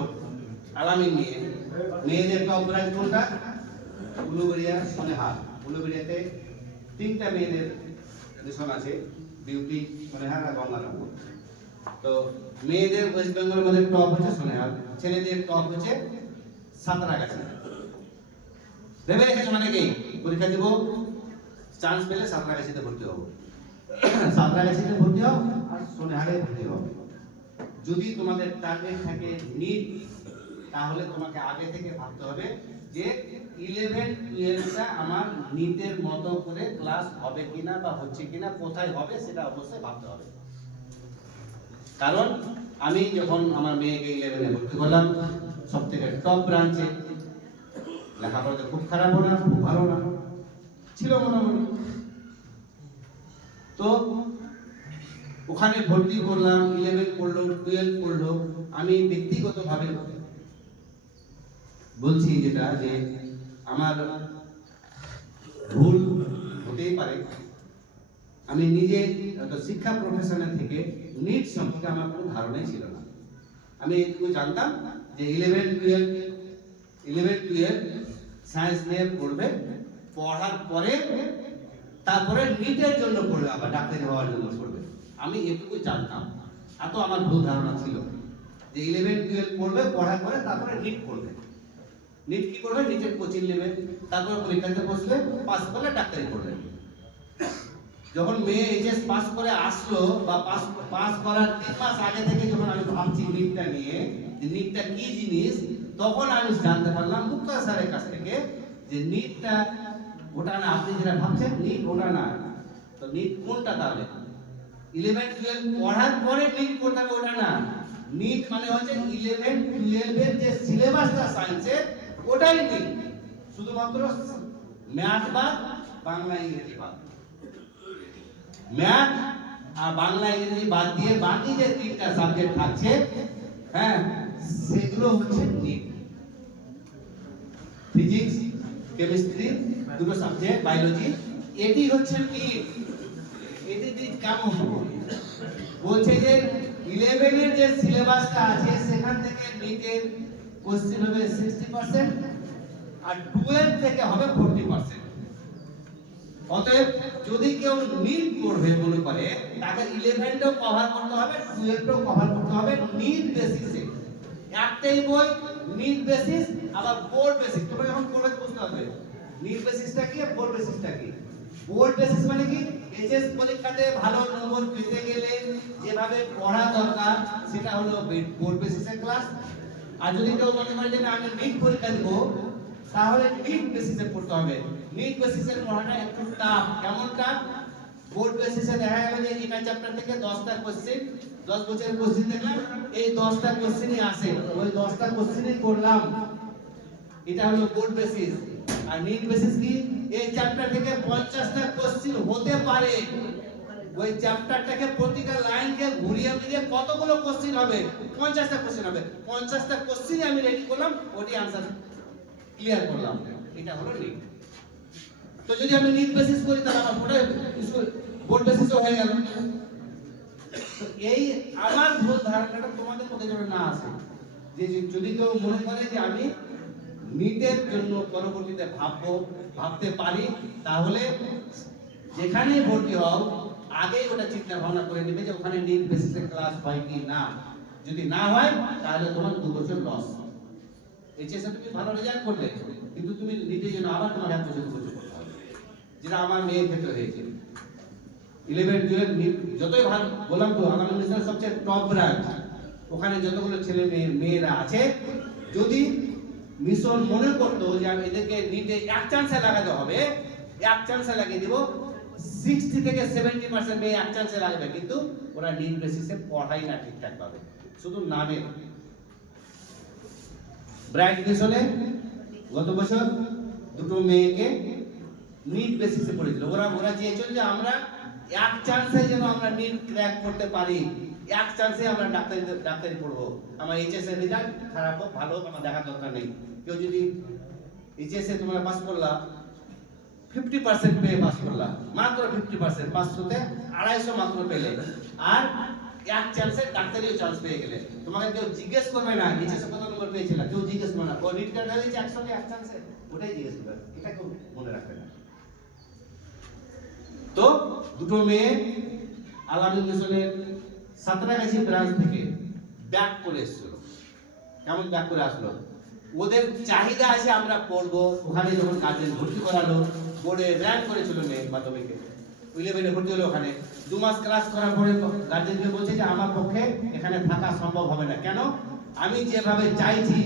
আলামিন নিয়ে, মেয়েদের টপ র্যাঙ্ক কোনটা? উলুবেড়িয়া, সনেহার। উলুবেড়িয়াতে 3টা মেয়েদের মিশন আছে, বিউটি, সনেহার আর গঙ্গারামপুর। তো মেয়েদের ওয়েস্ট বেঙ্গলের মধ্যে টপ হচ্ছে সনেহার, ছেলেদের টপ হচ্ছে সাঁতরাগাছি। ভেবে রেখেছো মানে কি, পরীক্ষা দিব, চান্স পেলে সাঁতরাগাছিতে ভর্তি হবো। সাঁতরাগাছিতে ভর্তি হও আর সনেহারে ভর্তি হও। যদি তোমাদের টার্গেট থাকে নিট, তাহলে তোমাকে আগে থেকে ভাবতে হবে যে 11-12টা আমার নিটের মতো করে ক্লাস হবে কিনা বা হচ্ছে কিনা, কোথায় হবে সেটা অবশ্যই ভাবতে হবে। কারণ আমি যখন আমার মেয়েকে 11-এ ভর্তি করলাম, সব থেকে টপ ব্রাঞ্চে, লেখাপড়াতে খুব খারাপ না, খুব ভালো না, ছিল মোটামুটি। তো ওখানে ভর্তি করলাম, 11 পড়লো, 12 পড়লো। আমি ব্যক্তিগতভাবে বলছি যেটা, যে আমার ভুল হতেই পারে। আমি নিজে শিক্ষা প্রফেশনের থেকে নিট সম্পর্কে আমার কোনো ধারণাই ছিল না। আমি এটুকু জানতাম যে 11-12 সায়েন্স নিয়ে পড়বে, পড়ার পরে তারপরে নিটের জন্য পড়বে, আবার ডাক্তারি হওয়ার জন্য পড়বে। আমি এটুকু জানতাম। এত আমার ভুল ধারণা ছিল যে 11-12 পড়বে, পড়ার পরে তারপরে নিট পড়বে। নিট কি করবে? নিটের কোচিং নেবে, তারপরে পরীক্ষাতে বসবে, পাস করলে ডাক্তারি করবে। যখন মেয়ে এইচএস পাস করে আসলো, বা পাস করার 3 মাস আগে থেকে যখন আমি ভাবছি নিটটা নিয়ে, যে নিটটা কি জিনিস, তখন আমি জানতে পারলাম মুক্তা স্যারের কাছ থেকে যে নিটটা ওটা না, আপনি যেটা ভাবছেন নিট ওটা না। তো নিট কোনটা তাহলে? 11-12 পড়ার পরে নিট করতে হবে ওটা না। নিট মানে হচ্ছে 11-12 এর যে সিলেবাসটা সায়েন্সের, ওটাই নিট। শুধুমাত্র ম্যাথ বা বাংলা ইংরেজি বাদ, ম্যাথ আর বাংলা ইংরেজি বাদ দিয়ে বাকি যে 3টা সাবজেক্ট থাকছে, হ্যাঁ, সেগুলো হচ্ছে নিট। ফিজিক্স, কেমিস্ট্রি, দুটো সাবজেক্ট, বায়োলজি, এটি হচ্ছে নিট। এটি নিট কেমন বলছে যে 11 এর যে সিলেবাসটা আছে সেখান থেকে নিটের কোশ্চেন হবে 60% আর 12 থেকে হবে 40%। অতএব যদি কেউ নিট পড়বে মনে করে, তাকে 11টাও কভার করতে হবে, 12টাও কভার করতে হবে নিট বেসিসে। একটাই বই, নিট বেসিস, আবার বোর্ড বেসিস। তোমরা যখন পড়বে বুঝতে পারবে নিট বেসিসটা কি আর বোর্ড বেসিসটা কি। বোর্ড বেসিস মানে কি, এইচএস পরীক্ষাতে ভালো নম্বর পেতে গেলে যেভাবে পড়া দরকার সেটা হলো বোর্ড বেসিসের ক্লাস। আর যদি কেউ মনে করে যে আমি নিট পরীক্ষা দেব, তাহলে নিট বেসিসে পড়তে হবে। নিট বেসিসের পড়াটা একটু টাফ। কেমন টাফ? বোর্ড বেসিসে দেখা গেল যে এটা চ্যাপ্টার থেকে 10টা কোশ্চেন, 10 বছরের কোশ্চেন দেখলাম, এই 10টা কোশ্চেনই আসে, ওই 10টা কোশ্চেনই করলাম, এটা হলো বোর্ড বেসিস। আর নিট বেসিস কি, এই চ্যাপ্টার থেকে 50টা কোশ্চেন হতে পারে, ওই চ্যাপ্টারটাকে প্রতিটা লাইনকে ঘুরিয়ে ফিরিয়ে কতগুলো কোশ্চেন হবে? 50টা কোশ্চেন হবে। 50টা কোশ্চেনই আমি রেডি করলাম, ওটি आंसर ক্লিয়ার করলাম। এটা হলো নিট। তো যদি আমি নিট বেসিস করি তাহলে আমার বোর্ড বেসিসও হয়ে গেল। তো এই আমার ভুল ধারণাটা তোমাদের মধ্যে যেন না আসে, যে যদি কেউ মনে করে যে আমি নিটের জন্য পরবর্তীতে ভাবতে পারি, তাহলে যেখানেই ভর্তি হও আগেই ওটা চিন্তা ভাবনা করে নেবে যে ওখানে নিট বেসিসে ক্লাস হয় কি না। যদি না হয় তাহলে তোমার 2 বছর লস। এইচএসে তুমি ভালো রেজাল্ট করলে, কিন্তু তুমি নিটের জন্য আবার তোমার 1 বছর করতে হবে, যেটা আমার মেয়ের ক্ষেত্রে হয়েছে। 11 12 নিট যতই ভালো, বললাম তো আগামী মিশনের সবচেয়ে টপ ব্রাঞ্চ, ওখানে যতগুলো ছেলে মেয়েরা আছে, যদি মিশন মনে করতো যে আমি এদেরকে নিটে 1 চান্সে লাগাতে হবে, 1 চান্সে লাগিয়ে দিব, 60 থেকে 70% মেয়ে 1 চান্সে লাগবে, কিন্তু ওরা নিট বেসিসে পড়াই না ঠিকঠাক ভাবে, শুধু নামে। ব্রাইট মিশনে গত বছর দুটো মেয়েকে নিট বেসিসে পড়েছিল, ওরা চেয়েছিল যে আমরা 1 চান্সে যেন আমরা নিট ক্র্যাক করতে পারি, 1 চান্সে আমরা ডাক্তারি পড়বো। আমার এইচএস এর রেজাল্ট খারাপ হোক ভালো হোক আমার দেখার দরকার নেই। কেউ যদি এইচএস এ তোমরা পাস করলা 50% পেয়ে পাস করলা, মাত্র 50%, 500 তে 250 মাত্র পেলে, আর 1 চান্সে ডাক্তারিও চান্স পেয়ে গেলে, তোমাকে কেউ জিজ্ঞেস করবে না এইচএস এ কত নম্বর পেয়েছিলা, কেউ জিজ্ঞেস করবে না, ও নিট ক্র্যাক হয়েছে 100 তে 1 চান্সে, ওটাই জিজ্ঞেস করবে, এটা কেউ মনে রাখবে না। তো দুটো মেয়ে আলামিন মিশনের সাঁতরাগাছি ব্রাঞ্চ থেকে ব্যাক করে এসেছিল। কেমন ব্যাক করে আসলো? ওদের চাহিদা আছে আমরা পড়বো, ওখানে যখন গার্জেন ভর্তি করালো, বোর্ডে র্যাঙ্ক করেছিল মেয়ে মাধ্যমিকে, 11-এ ভর্তি হলো, ওখানে 2 মাস ক্লাস করার পরে গার্জেনকে বলছে যে আমার পক্ষে এখানে থাকা সম্ভব হবে না। কেন? আমি যেভাবে চাইছি,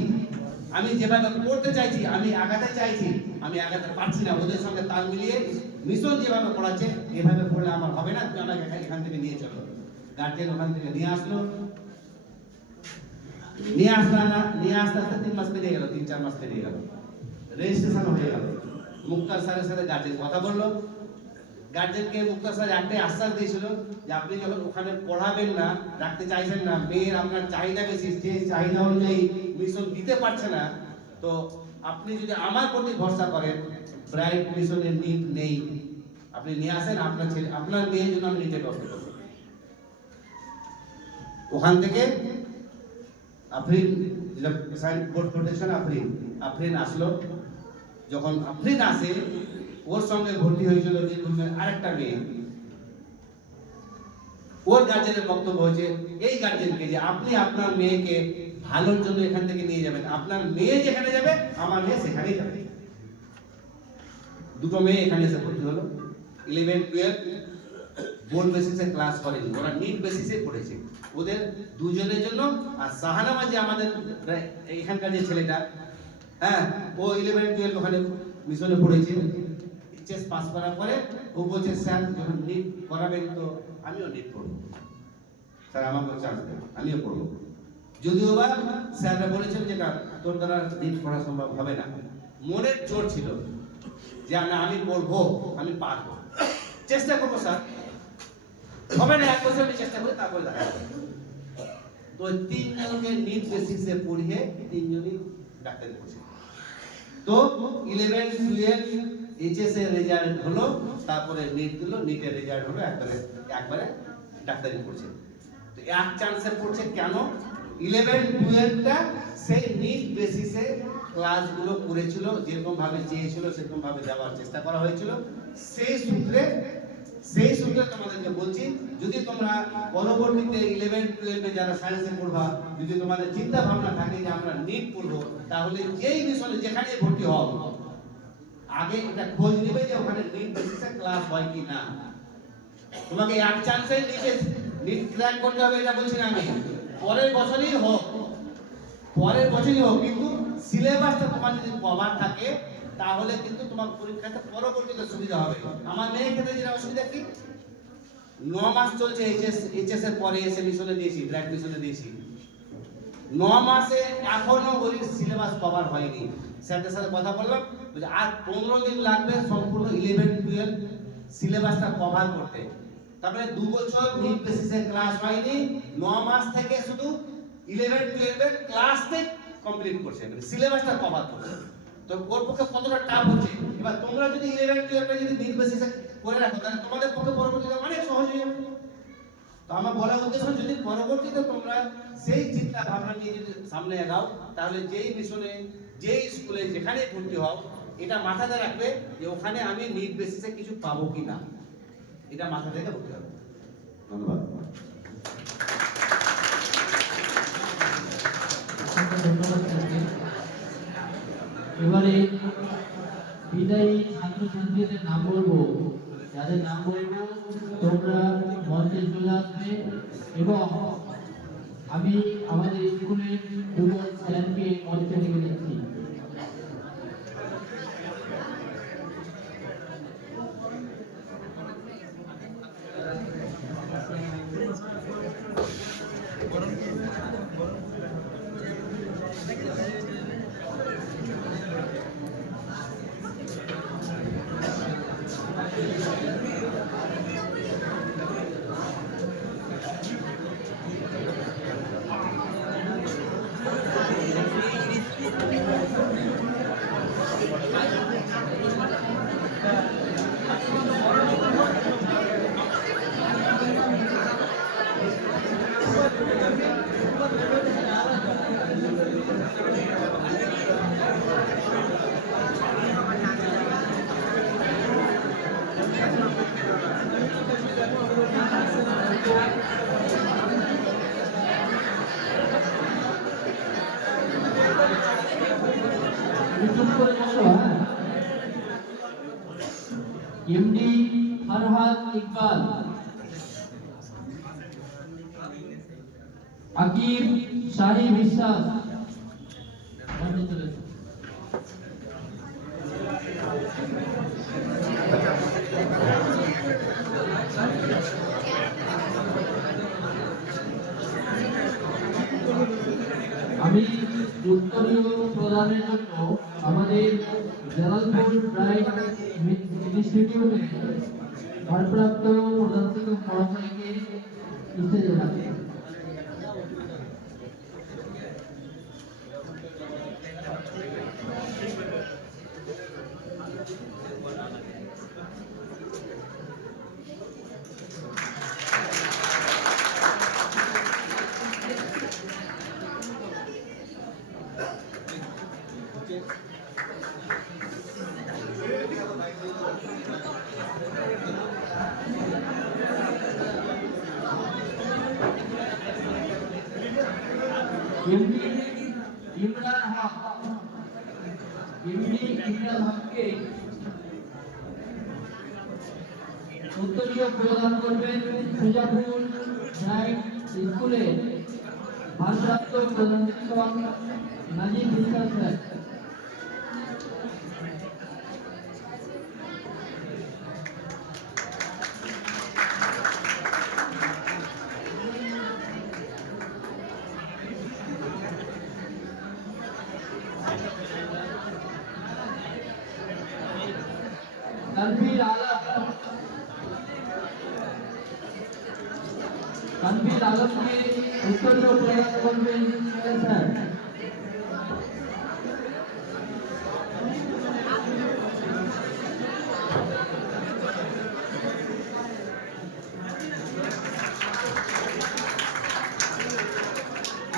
আমি যেভাবে পড়তে চাইছি, আমি আগাতে চাইছি, আমি আগাতে পারছি না, ওদের সঙ্গে তাল মিলিয়ে মিশন যেভাবে পড়াচ্ছে এভাবে পড়লে আমার হবে না, তুমি আমাকে এখান থেকে নিয়ে চলো। গার্জেন ওখান থেকে নিয়ে আসলো, নিয়ে আসতে 3 মাস পেরিয়ে গেল, 3-4 মাস পেরিয়ে গেল, রেজিস্ট্রেশন হয়ে গেল। মুক্তার স্যারের সাথে গার্জেন কথা বললো, গার্জেনকে মুক্তার স্যার একটাই আশ্বাস দিয়েছিল যে আপনি যখন ওখানে পড়াবেন না, রাখতে চাইছেন না, মেয়ের আপনার চাহিদা বেশি, যে চাহিদা অনুযায়ী মিশন দিতে পারছে না, তো আপনি যদি আমার প্রতি ভরসা করেন, ব্রাইট মিশনের নিট নেই, আপনি নিয়ে আসেন আপনার ছেলে, আপনার মেয়ের জন্য আমি নিটে ব্যবস্থা করব। ওখান থেকে আফরিন, যেটা সাইন বোর্ড প্রোটেকশন, আফরিন আসলো। যখন আফরিন আসে, ওর সঙ্গে ভর্তি হয়েছিল বীরভূমের আরেকটা মেয়ে। ওর গার্জেনের বক্তব্য হচ্ছে এই গার্জেনকে যে আপনি আপনার মেয়েকে ভালোর জন্য এখান থেকে নিয়ে যাবেন, আপনার মেয়ে যেখানে যাবে আমার মেয়ে সেখানেই যাবে। দুটো মেয়ে এখানে এসে ভর্তি হলো, 11-12 বোর্ড বেসিসে ক্লাস করেনি, ওরা নিট বেসিসে পড়েছে। ওদের দুজনের জন্য, আর সাহানামা যে আমাদের এখানকার যে ছেলেটা, হ্যাঁ, ও 11-12 ওখানে মিশনে পড়েছে, এইচএস পাস করার পরে ও বলছে স্যার যখন নিট করাবেন তো আমিও নিট পড়বো, স্যার আমাকে চান্স দেন, আমিও পড়বো। যদিও বা স্যাররা বলেছেন যে না, তোর দ্বারা নিট পড়া সম্ভব হবে না, মনের জোর ছিল যে না আমি পড়বো, আমি পারবো, চেষ্টা করবো স্যার, হবে না 1 বছর আমি চেষ্টা করি, তারপরে দেখা যাবে। তো 3 জনকে নিট বেসিসে পড়িয়ে 3 জনই ডাক্তারি পড়ছে। তো 11-12 এইচএস এর রেজাল্ট হলো, তারপরে নিট দিল, নিটের রেজাল্ট হলো, একবারে ডাক্তারি পড়ছে। তো 1 চান্সে পড়ছে কেন? 11-12টা সেই নিট বেসিসে ক্লাসগুলো করেছিল, যেরকম ভাবে চেয়েছিল সেরকম ভাবে দেওয়ার চেষ্টা করা হয়েছিল। সেই সূত্রে তোমাদেরকে বলছি, যদি তোমরা পরবর্তীতে 11-12 যারা সায়েন্সে পড়বা, যদি তোমাদের চিন্তা ভাবনা থাকে যে আমরা নিট পড়বো, তাহলে যেই মিশনে যেখানে ভর্তি হও, আগে এটা খোঁজ নেবে যে ওখানে নিট বেসিসে ক্লাস হয় কি না। তোমাকে 1 চান্সে নিট ক্র্যাক করতে হবে এটা বলছি না আমি, পরের বছরই হোক, কিন্তু সিলেবাসটা তোমার যদি কভার থাকে তাহলে কিন্তু তোমার পরীক্ষাতে পরবর্তীতে সুবিধা হবে। আমার মেয়ের ক্ষেত্রে যেটা অসুবিধা কি, 9 মাস চলছে এইচএস এর পরে এসে মিশনে দিয়েছি, ব্রাইট মিশনে দিয়েছি, 9 মাসে এখনো ওই সিলেবাস কভার হয়নি। স্যারদের সাথে কথা বললাম, বলছে আর 15 দিন লাগবে সম্পূর্ণ 11-12 সিলেবাসটা কভার করতে। তারপরে 2 বছর নিট বেসিসে ক্লাস হয়নি, 9 মাস থেকে শুধু 11-12 এর ক্লাসতে কমপ্লিট করছে, মানে সিলেবাসটা কভার করছে। তো ওর পক্ষে কতটা টাফ হচ্ছে। এবার তোমরা যদি 11-12 যদি নিট বেসিসে করে রাখো, তাহলে তোমাদের পক্ষে পরবর্তীতে অনেক সহজ হয়ে যাবে। তো আমার বলার উদ্দেশ্য, যদি পরবর্তীতে তোমরা সেই চিন্তা ভাবনা নিয়ে যদি সামনে এগাও, তাহলে যেই মিশনে, যেই স্কুলে, যেখানে ভর্তি হও, এটা মাথাতে রাখবে যে ওখানে আমি নিট বেসিসে কিছু পাবো কি না, এটা মাথা থেকে ভর্তি হবে। ধন্যবাদ। ধন্যবাদ। এবারে বিদায়ী ছাত্রছাত্রীদের নাম বলবো, যাদের নাম বলবো তোমরা মঞ্চে চলে আসবে এবং আমি আমাদের স্কুলের দুজন স্যারকে মঞ্চে ডেকে নিচ্ছি। এমডি ফরহাদ ইকবাল, আকিব শাহী বিশ্বাস, আমি উত্তরীয় প্রদানের জন্য আমাদের জালালপুর ব্রাইট ইনস্টিটিউটে ভারপ্রাপ্ত প্রধান শিক্ষক মহাশয়কে স্টেজে রাখি। এমডি ইমরান হককে উত্তরীয় প্রদান করবেন সুজাপুর ব্রাইট স্কুলের ভারপ্রাপ্ত প্রধান শিক্ষক নাজিব বিশ্বাস স্যার। তানভীর আলমকে উত্তরীয় প্রদান করবেন স্যার।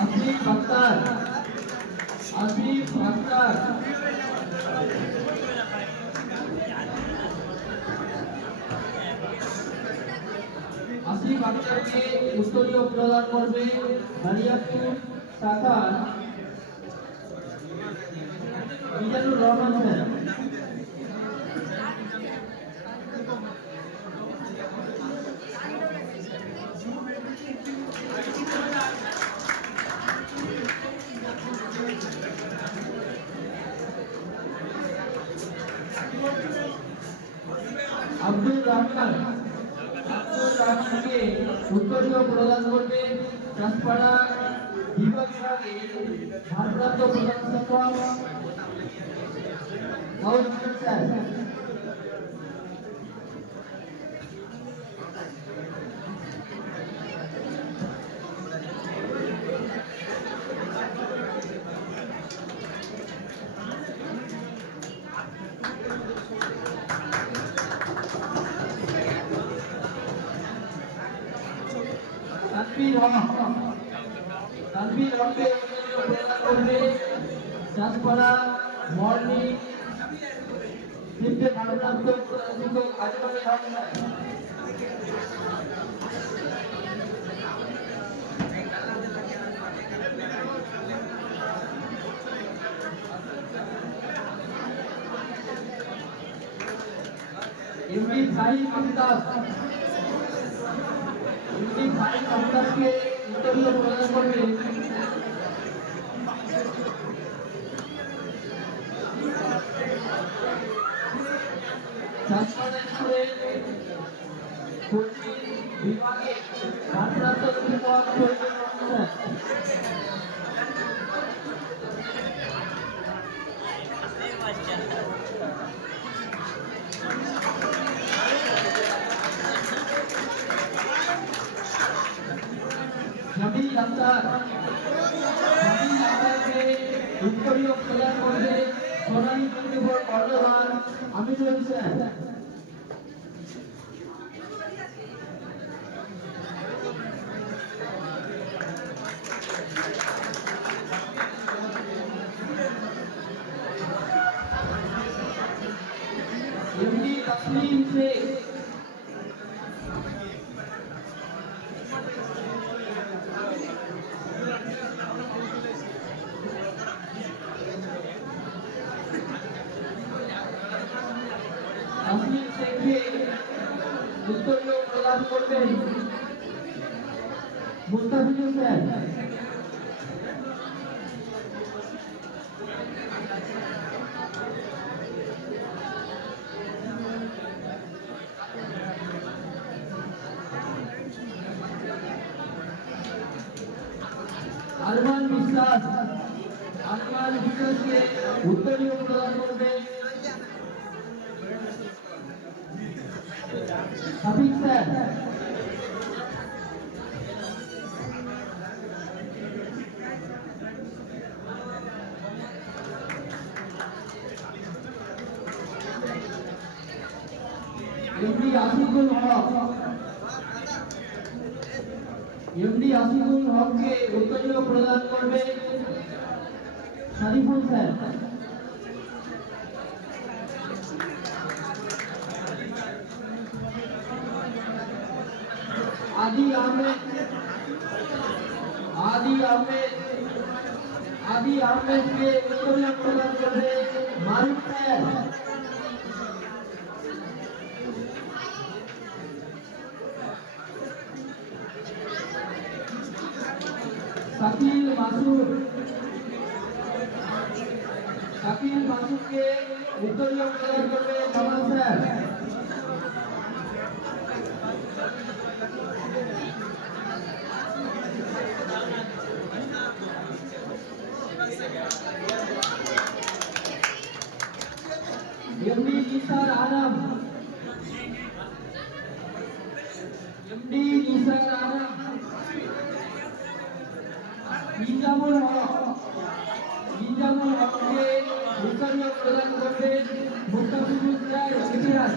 আসিফ আক্তার আসিফ আক্তারকে উত্তরীয় প্রদান করবে বারিয়াপুর শাখার মিজানুর রহমান স্যার। আব্দুর রহমানকে উত্তরীয় প্রদান করবে চাষপাড়া বিভাগের ভারপ্রাপ্ত প্রধান শিক্ষক নওশাদ স্যার। তানভীর হককে প্রদান করবে চাষপাড়া মর্নিং শিফটে ভারপ্রাপ্ত শিক্ষক আজমানী হক স্যার। এমডি ফাইল অমিতাভ এমডি ফাইল অমিতাভকে উত্তরীয় প্রদান করবে ছাত্রদের কোচিং বিভাগে ভারপ্রাপ্ত শিক্ষক পরিচালক জমিল আক্তারকে উত্তরীয় প্রদান করবে সোনালী চন্দ্রপুর বর্ধমান আমিনুল হোসেন এমডি তসলিম শেখ তসলিম শেখকে উত্তরীয় প্রদান করবেন মুস্তাফিজুর স্যার আরমান বিশ্বাসকে উত্তরীয় প্রদান করবে সাবিক স্যার এমডি আসিফুল হককে উত্তরীয় প্রদান করবে শরীফুল স্যার আদি আহমেদকে উত্তরীয় প্রদান করবে মারুফ স্যার শাকিল মাসুদকে উত্তরীয় প্রদান করবে কামাল স্যার এমডি নিসার আলম ইনজামুল হককে উত্তরীয় প্রদান করবে মুস্তাফিজুর স্যার ইতিহাস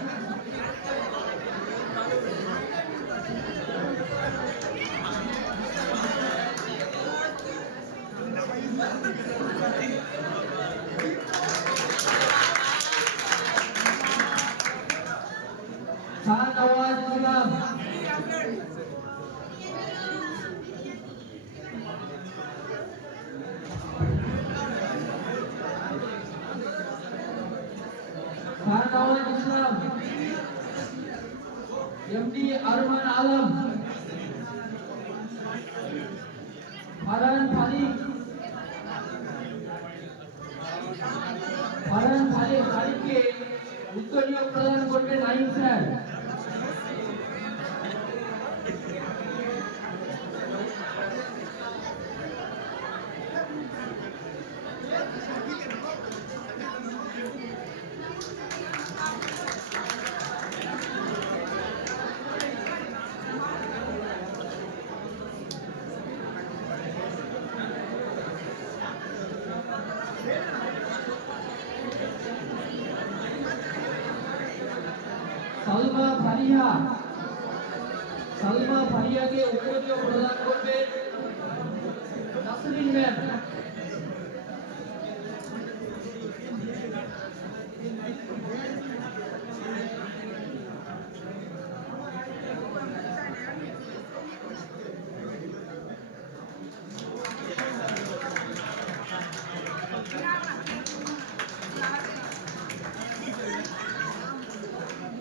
শাহনওয়াজ ইসলাম এমডি আরমান আলম ফারহান ফারিককে উত্তরীয় প্রদান করবে নাইম স্যার সালমা ফারিয়াকে উত্তরীয় প্রদান করবে নাসরিন ম্যাম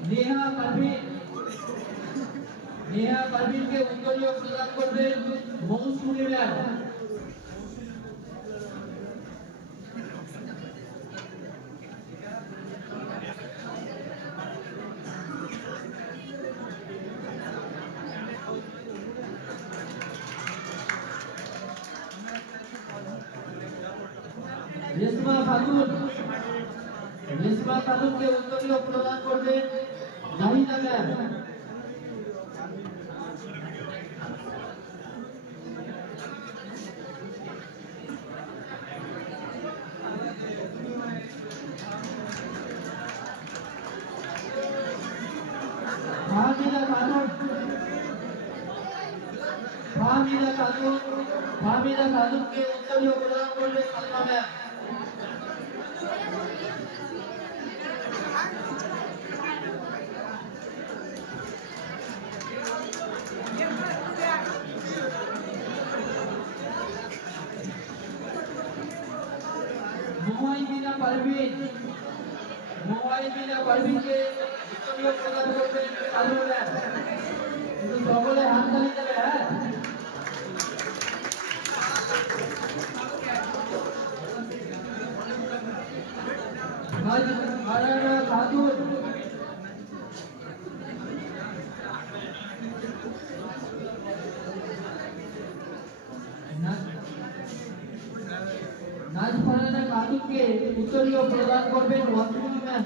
नेहा পারভিনকে উত্তরীয় প্রদান করবেন মৌসুমী ম্যাম। রেশমা খাতুনকে উত্তরীয় প্রদান করবেন জাহিদা ম্যাম। ফাহমিদা খাতুনকে উত্তরীয় প্রদান করবেন সালমা ম্যাম। মোয়াইমিনা পারভিনকে উত্তরীয় প্রদান করবেন সালমা ম্যাম। সকলে হাততালি দেবে। হ্যাঁ, মারানা খাতুন, নাজফারানা খাতুনকে উত্তরীয় প্রদান করবেন ওয়াসিমা ম্যাম।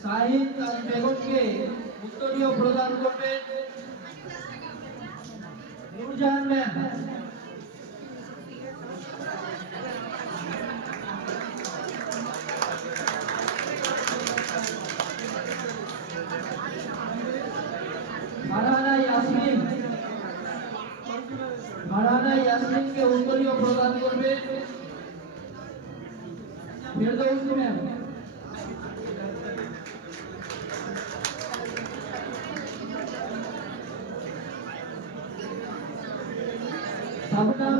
শাহিন তাজ বেগমকে উত্তরীয় প্রদান করবেন নূরজাহান ম্যাম। ফারহানা ইয়াসমিনকে উত্তরীয় প্রদান করবেন ফেরদৌসী ম্যাম। শাবনাম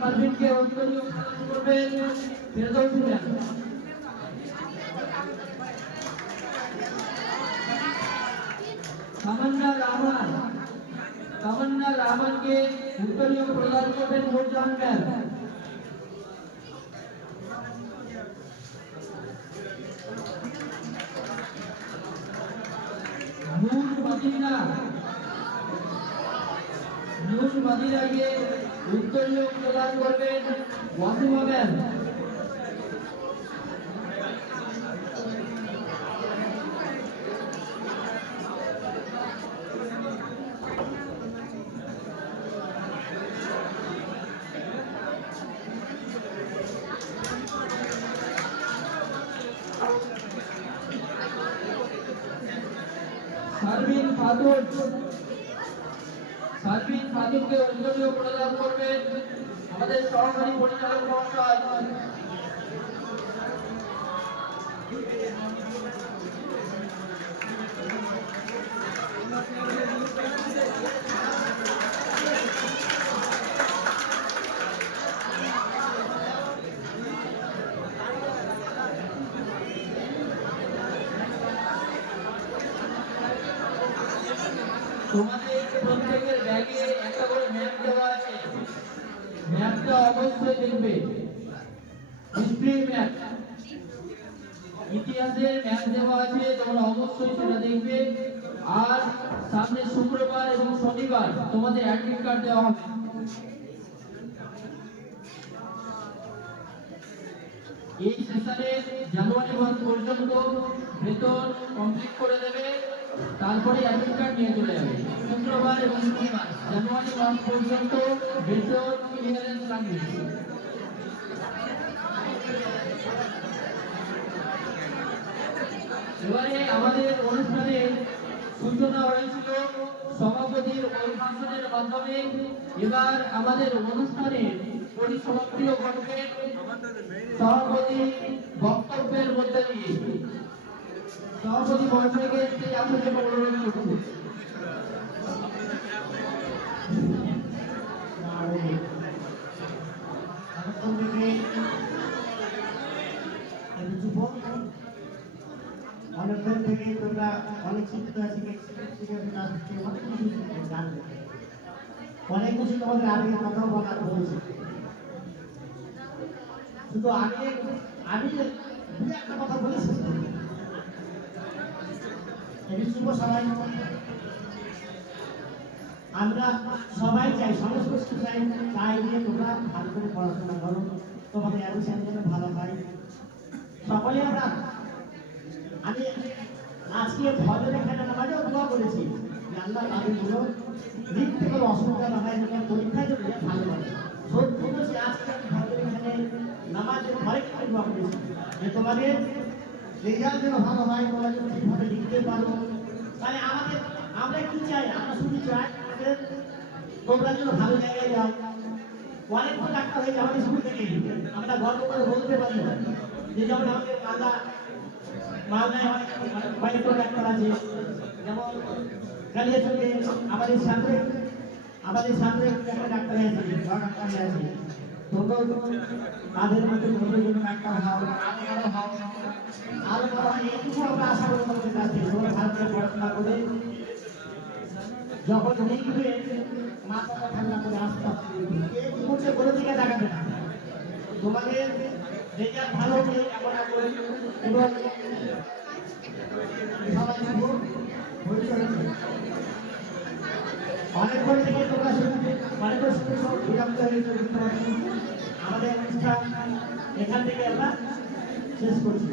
পারভিনকে উত্তরীয় প্রদান করবেন ফেরদৌসী ম্যাম। তামান্না রহমানকে উত্তরীয় প্রদান করবেন নূরজাহান ম্যাম। নূর মদিনাকে উত্তরীয় প্রদান করবেন ওয়াসিমা ম্যাম। শারমিন খাতুনকে উত্তরীয় প্রদান করবেন আমাদের সহকারী পরিচালক মহাশয়। তোমাদের প্রত্যেকের ব্যাগে একটা করে ম্যাপ দেওয়া আছে, ম্যাপটা অবশ্যই দেখবে। হিস্ট্রি ম্যাপ, ইতিহাসের ম্যাপ দেওয়া আছে, তোমরা অবশ্যই সেটা দেখবে। আর সামনে শুক্রবার এবং শনিবার তোমাদের অ্যাডমিট কার্ড দেওয়া হবে। এই সেশনে জানুয়ারি মাস পর্যন্ত বেতন কমপ্লিট করে দেবে, তারপরে অ্যাডমিট কার্ড নিয়ে চলে যাবে। শুক্রবার এবং শনিবার জানুয়ারি মাস পর্যন্ত বেতন ক্লিয়ারেন্স লাগবে। এবারে আমাদের অনুষ্ঠানের সূচনা হয়েছিল সভাপতির অভিভাষণের মাধ্যমে। এবার আমাদের অনুষ্ঠানের পরিসমাপ্তিও ঘটবে সভাপতি বক্তব্যের মধ্যে দিয়ে। সভাপতি মহাশয়কে সেই আসন থেকে অনুরোধ করছি। এখন থেকে আমি যুবক অনেকক্ষণ থেকে তোমরা অনেক শিক্ষিত আছি অনেক কিছু জানবে অনেক কিছু তোমাদের আগে কথা বলার বলছে শুধু আগে আমি দু একটা কথা বলেছি এই যুব সবাই আমরা সবাই চাই সমস্ত কিছু চাই তাই নিয়ে তোমরা ভালো করে পড়াশোনা করো তোমাদের অ্যাডমিশন যেন ভালো হয় সকলে আমরা আমি আজকে ভজনে খেলা নামাজেও দোয়া করেছি যে আল্লাহ তাদের গুলো লিখতে কোনো অসুবিধা না হয় যেন পরীক্ষায় যেন ভালো হয় সত্যি বলছি আজকে আমি ভজনে এখানে নামাজের ঘরে খেলে দোয়া করেছি যে তোমাদের রেজাল্ট যেন ভালো হয় তোমরা যেন ঠিকভাবে লিখতে পারো মানে আমরা কি চাই আমরা শুধু চাই তোমরা যেন ভালো জায়গায় যাও অনেক ডাক্তার হয়েছে আমাদের স্কুল থেকে আমরা গর্ব করে বলতে পারি যে যেমন আমাদের মালদায় অনেক ডাক্তার আছে যেমন কালিয়াচকে আমাদের সামনে একটা ডাক্তার আছে ডাক্তার আছে তোমরাও তাদের মধ্যে তোমাদের জন্য ডাক্তার হও আরো বড় হয় এইটুকু আমরা আশা করি তোমাদের কাছ থেকে তোমরা ভালো করে পড়াশোনা করে যখন লিখবে মাথাটা ঠান্ডা করে আসতে কি করছে কোনো দিকে দেখাবে না তোমাদের রেজাল্ট ভালো হলে কামনা করি এবং সবাই শুভ হয়ে অনেকক্ষণ থেকে তোমরা শুনতে অনেকক্ষণ শুনে সব বিরক্ত হয়েছে আমাদের অনুষ্ঠান এখান থেকে আমরা শেষ করছি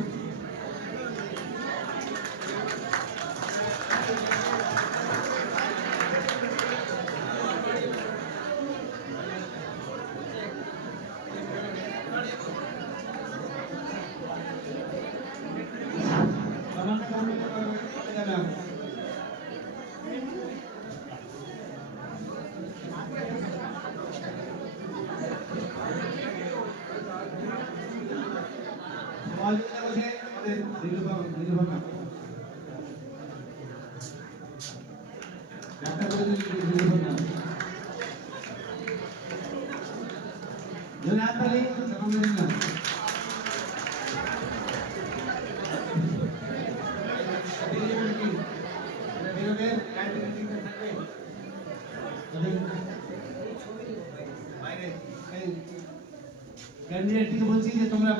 ক্যান্ডিডেট থেকে বলছি যে তোমরা